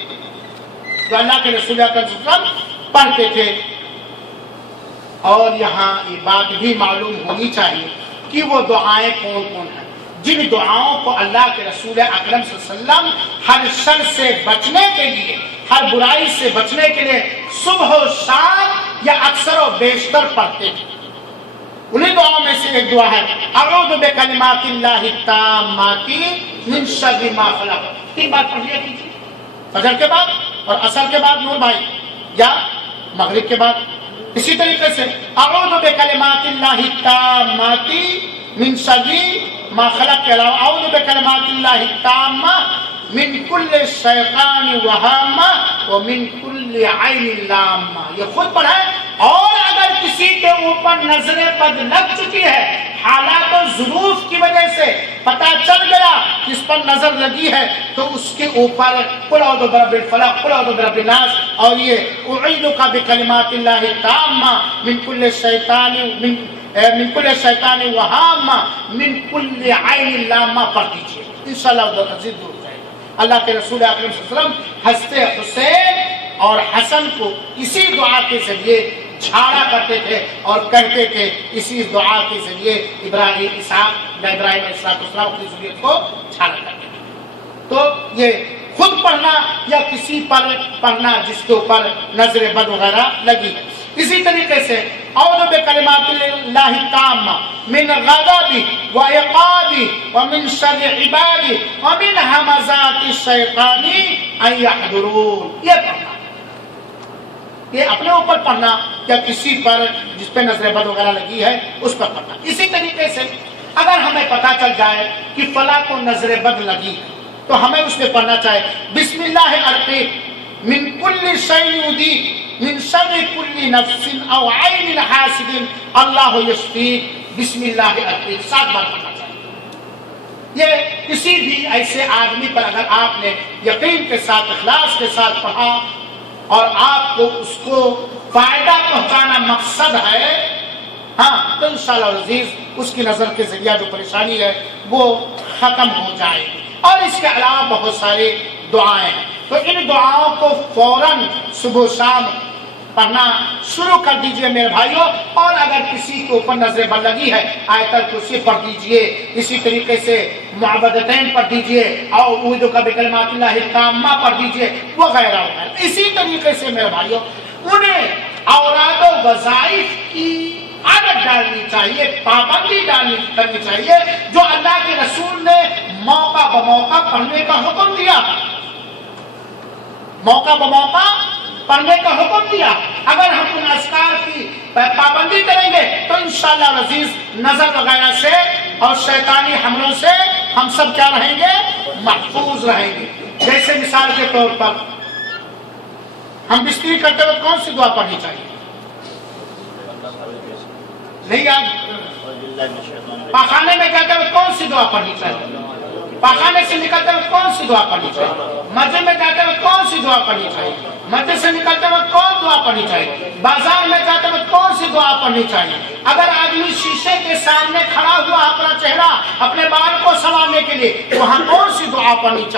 جو اللہ کے رسول اکرم صلی اللہ علیہ وسلم پڑھتے تھے۔ اور یہاں یہ بات بھی معلوم ہونی چاہیے کہ وہ دعائیں کون کون ہیں جن دعاؤں کو اللہ کے رسول اکرم صلی اللہ علیہ وسلم ہر شر سے بچنے کے لیے، ہر برائی سے بچنے کے لیے صبح و شام یا اکثر و بیشتر پڑھتے تھے۔ انہیں دعاؤں میں سے ایک دعا ہے اعوذ بکلمات اللہ التامات من شر ما خلق، 3 بار پڑھ لیا کیجیے، فجر کے بعد اور عصر کے بعد نور بھائی، یا مغرب کے بعد۔ اسی طریقے سے اعوذ بکلمات اللہ التامات من شر ما خلق کے علاوہ اعوذ بکلمات اللہ التامہ من کل شیطان وہامہ ومن کل عین لامہ، یہ خود پڑھیں۔ اور اگر کسی کے اوپر نظر بد لگ چکی ہے، حالات و ظروف کی وجہ سے پتہ چل گیا کہ اس پر نظر لگی ہے، تو اس کے اوپر قل اعوذ برب الفلق، قل اعوذ برب الناس، اور یہ اعیذک بکلمات اللہ التامہ من کل شیطان وہامہ من کل عین لامہ پڑھ دیجیے، انشاءاللہ عزیز دور جائے گا۔ اللہ کے رسول اکرم صلی اللہ علیہ وسلم حضرت حسین اور حسن کو اسی دعا کے ذریعے جھاڑا کرتے تھے اور کہتے تھے اسی دعا کے ذریعے ابراہیم علیہ السلام کی ذریت کو جھاڑا کرتے تھے۔ تو یہ خود پڑھنا یا کسی پر پڑھنا جس کے اوپر نظر بد وغیرہ لگی ہے۔ اسی طریقے سے اعوذ بکلمات اللہ التامہ من غضب و عقاب ومن شر عباد ومن همزات الشیطان ان یحضرون، یہ پڑھنا، یہ اپنے اوپر پڑھنا یا کسی پر جس پہ نظر بد وغیرہ لگی ہے اس پر پڑھنا۔ اسی طریقے سے اگر ہمیں پتہ چل جائے کہ فلاں کو نظر بد لگی ہے تو ہمیں اس میں پڑھنا چاہے بسم اللہ ارقیک من کل شیء یؤذیک من شر کل نفس او عین حاسد اللہ یشفیک، بسم اللہ ارقیک 7 بار پڑھنا چاہیے۔ یہ کسی بھی ایسے آدمی پر اگر آپ نے یقین کے ساتھ، اخلاص کے ساتھ پڑھا اور آپ کو اس کو فائدہ پہنچانا مقصد ہے، ہاں، تو انشاءاللہ العزیز اس کی نظر کے ذریعہ جو پریشانی ہے وہ ختم ہو جائے گی۔ اور اس کے علاوہ بہت سارے دعائیں ہیں، تو ان دعاؤں کو فوراً صبح و شام پڑھنا شروع کر دیجئے میرے بھائیوں۔ اور اگر کسی کے اوپر نظر بد لگی ہے آیت الکرسی پڑھ دیجئے، اسی طریقے سے معوذتین پڑھ دیجئے اور اعوذ بکلمات اللہ التامہ پڑھ دیجئے وغیرہ وغیرہ۔ اسی طریقے سے میرے بھائیوں انہیں اوراد و وظائف کی عادت ڈالنی چاہیے، پابندی کرنی چاہیے جو اللہ کے رسول نے موقع بموقع پڑھنے کا حکم دیا، موقع بموقع پڑھنے کا حکم دیا۔ اگر ہم ان اذکار کی پابندی کریں گے تو انشاءاللہ العزیز نظر وغیرہ سے اور شیطانی حملوں سے ہم سب کیا رہیں گے؟ محفوظ رہیں گے۔ جیسے مثال کے طور پر ہم بستری کرتے وقت کون سی دعا پڑھنی چاہیے؟ نہیں یاد؟ پاخانے میں جاتے وقت کون سی دعا پڑھنی چاہیے؟ پاخانے سے نکلتے وقت کون سی دعا پڑھنی چاہیے؟ مسجد میں جاتے وقت کون سی دعا پڑھنی چاہیے؟ مسجد سے نکلتے وقت کون دعا پڑھنی چاہیے؟ بازار میں جاتے وقت کون سی دعا پڑھنی چاہیے؟ اگر آدمی شیشے کے سامنے کھڑا ہوا اپنا چہرہ اپنے بال کو سنوارنے کے لیے، وہاں کون سی دعا پڑھنی چاہیے؟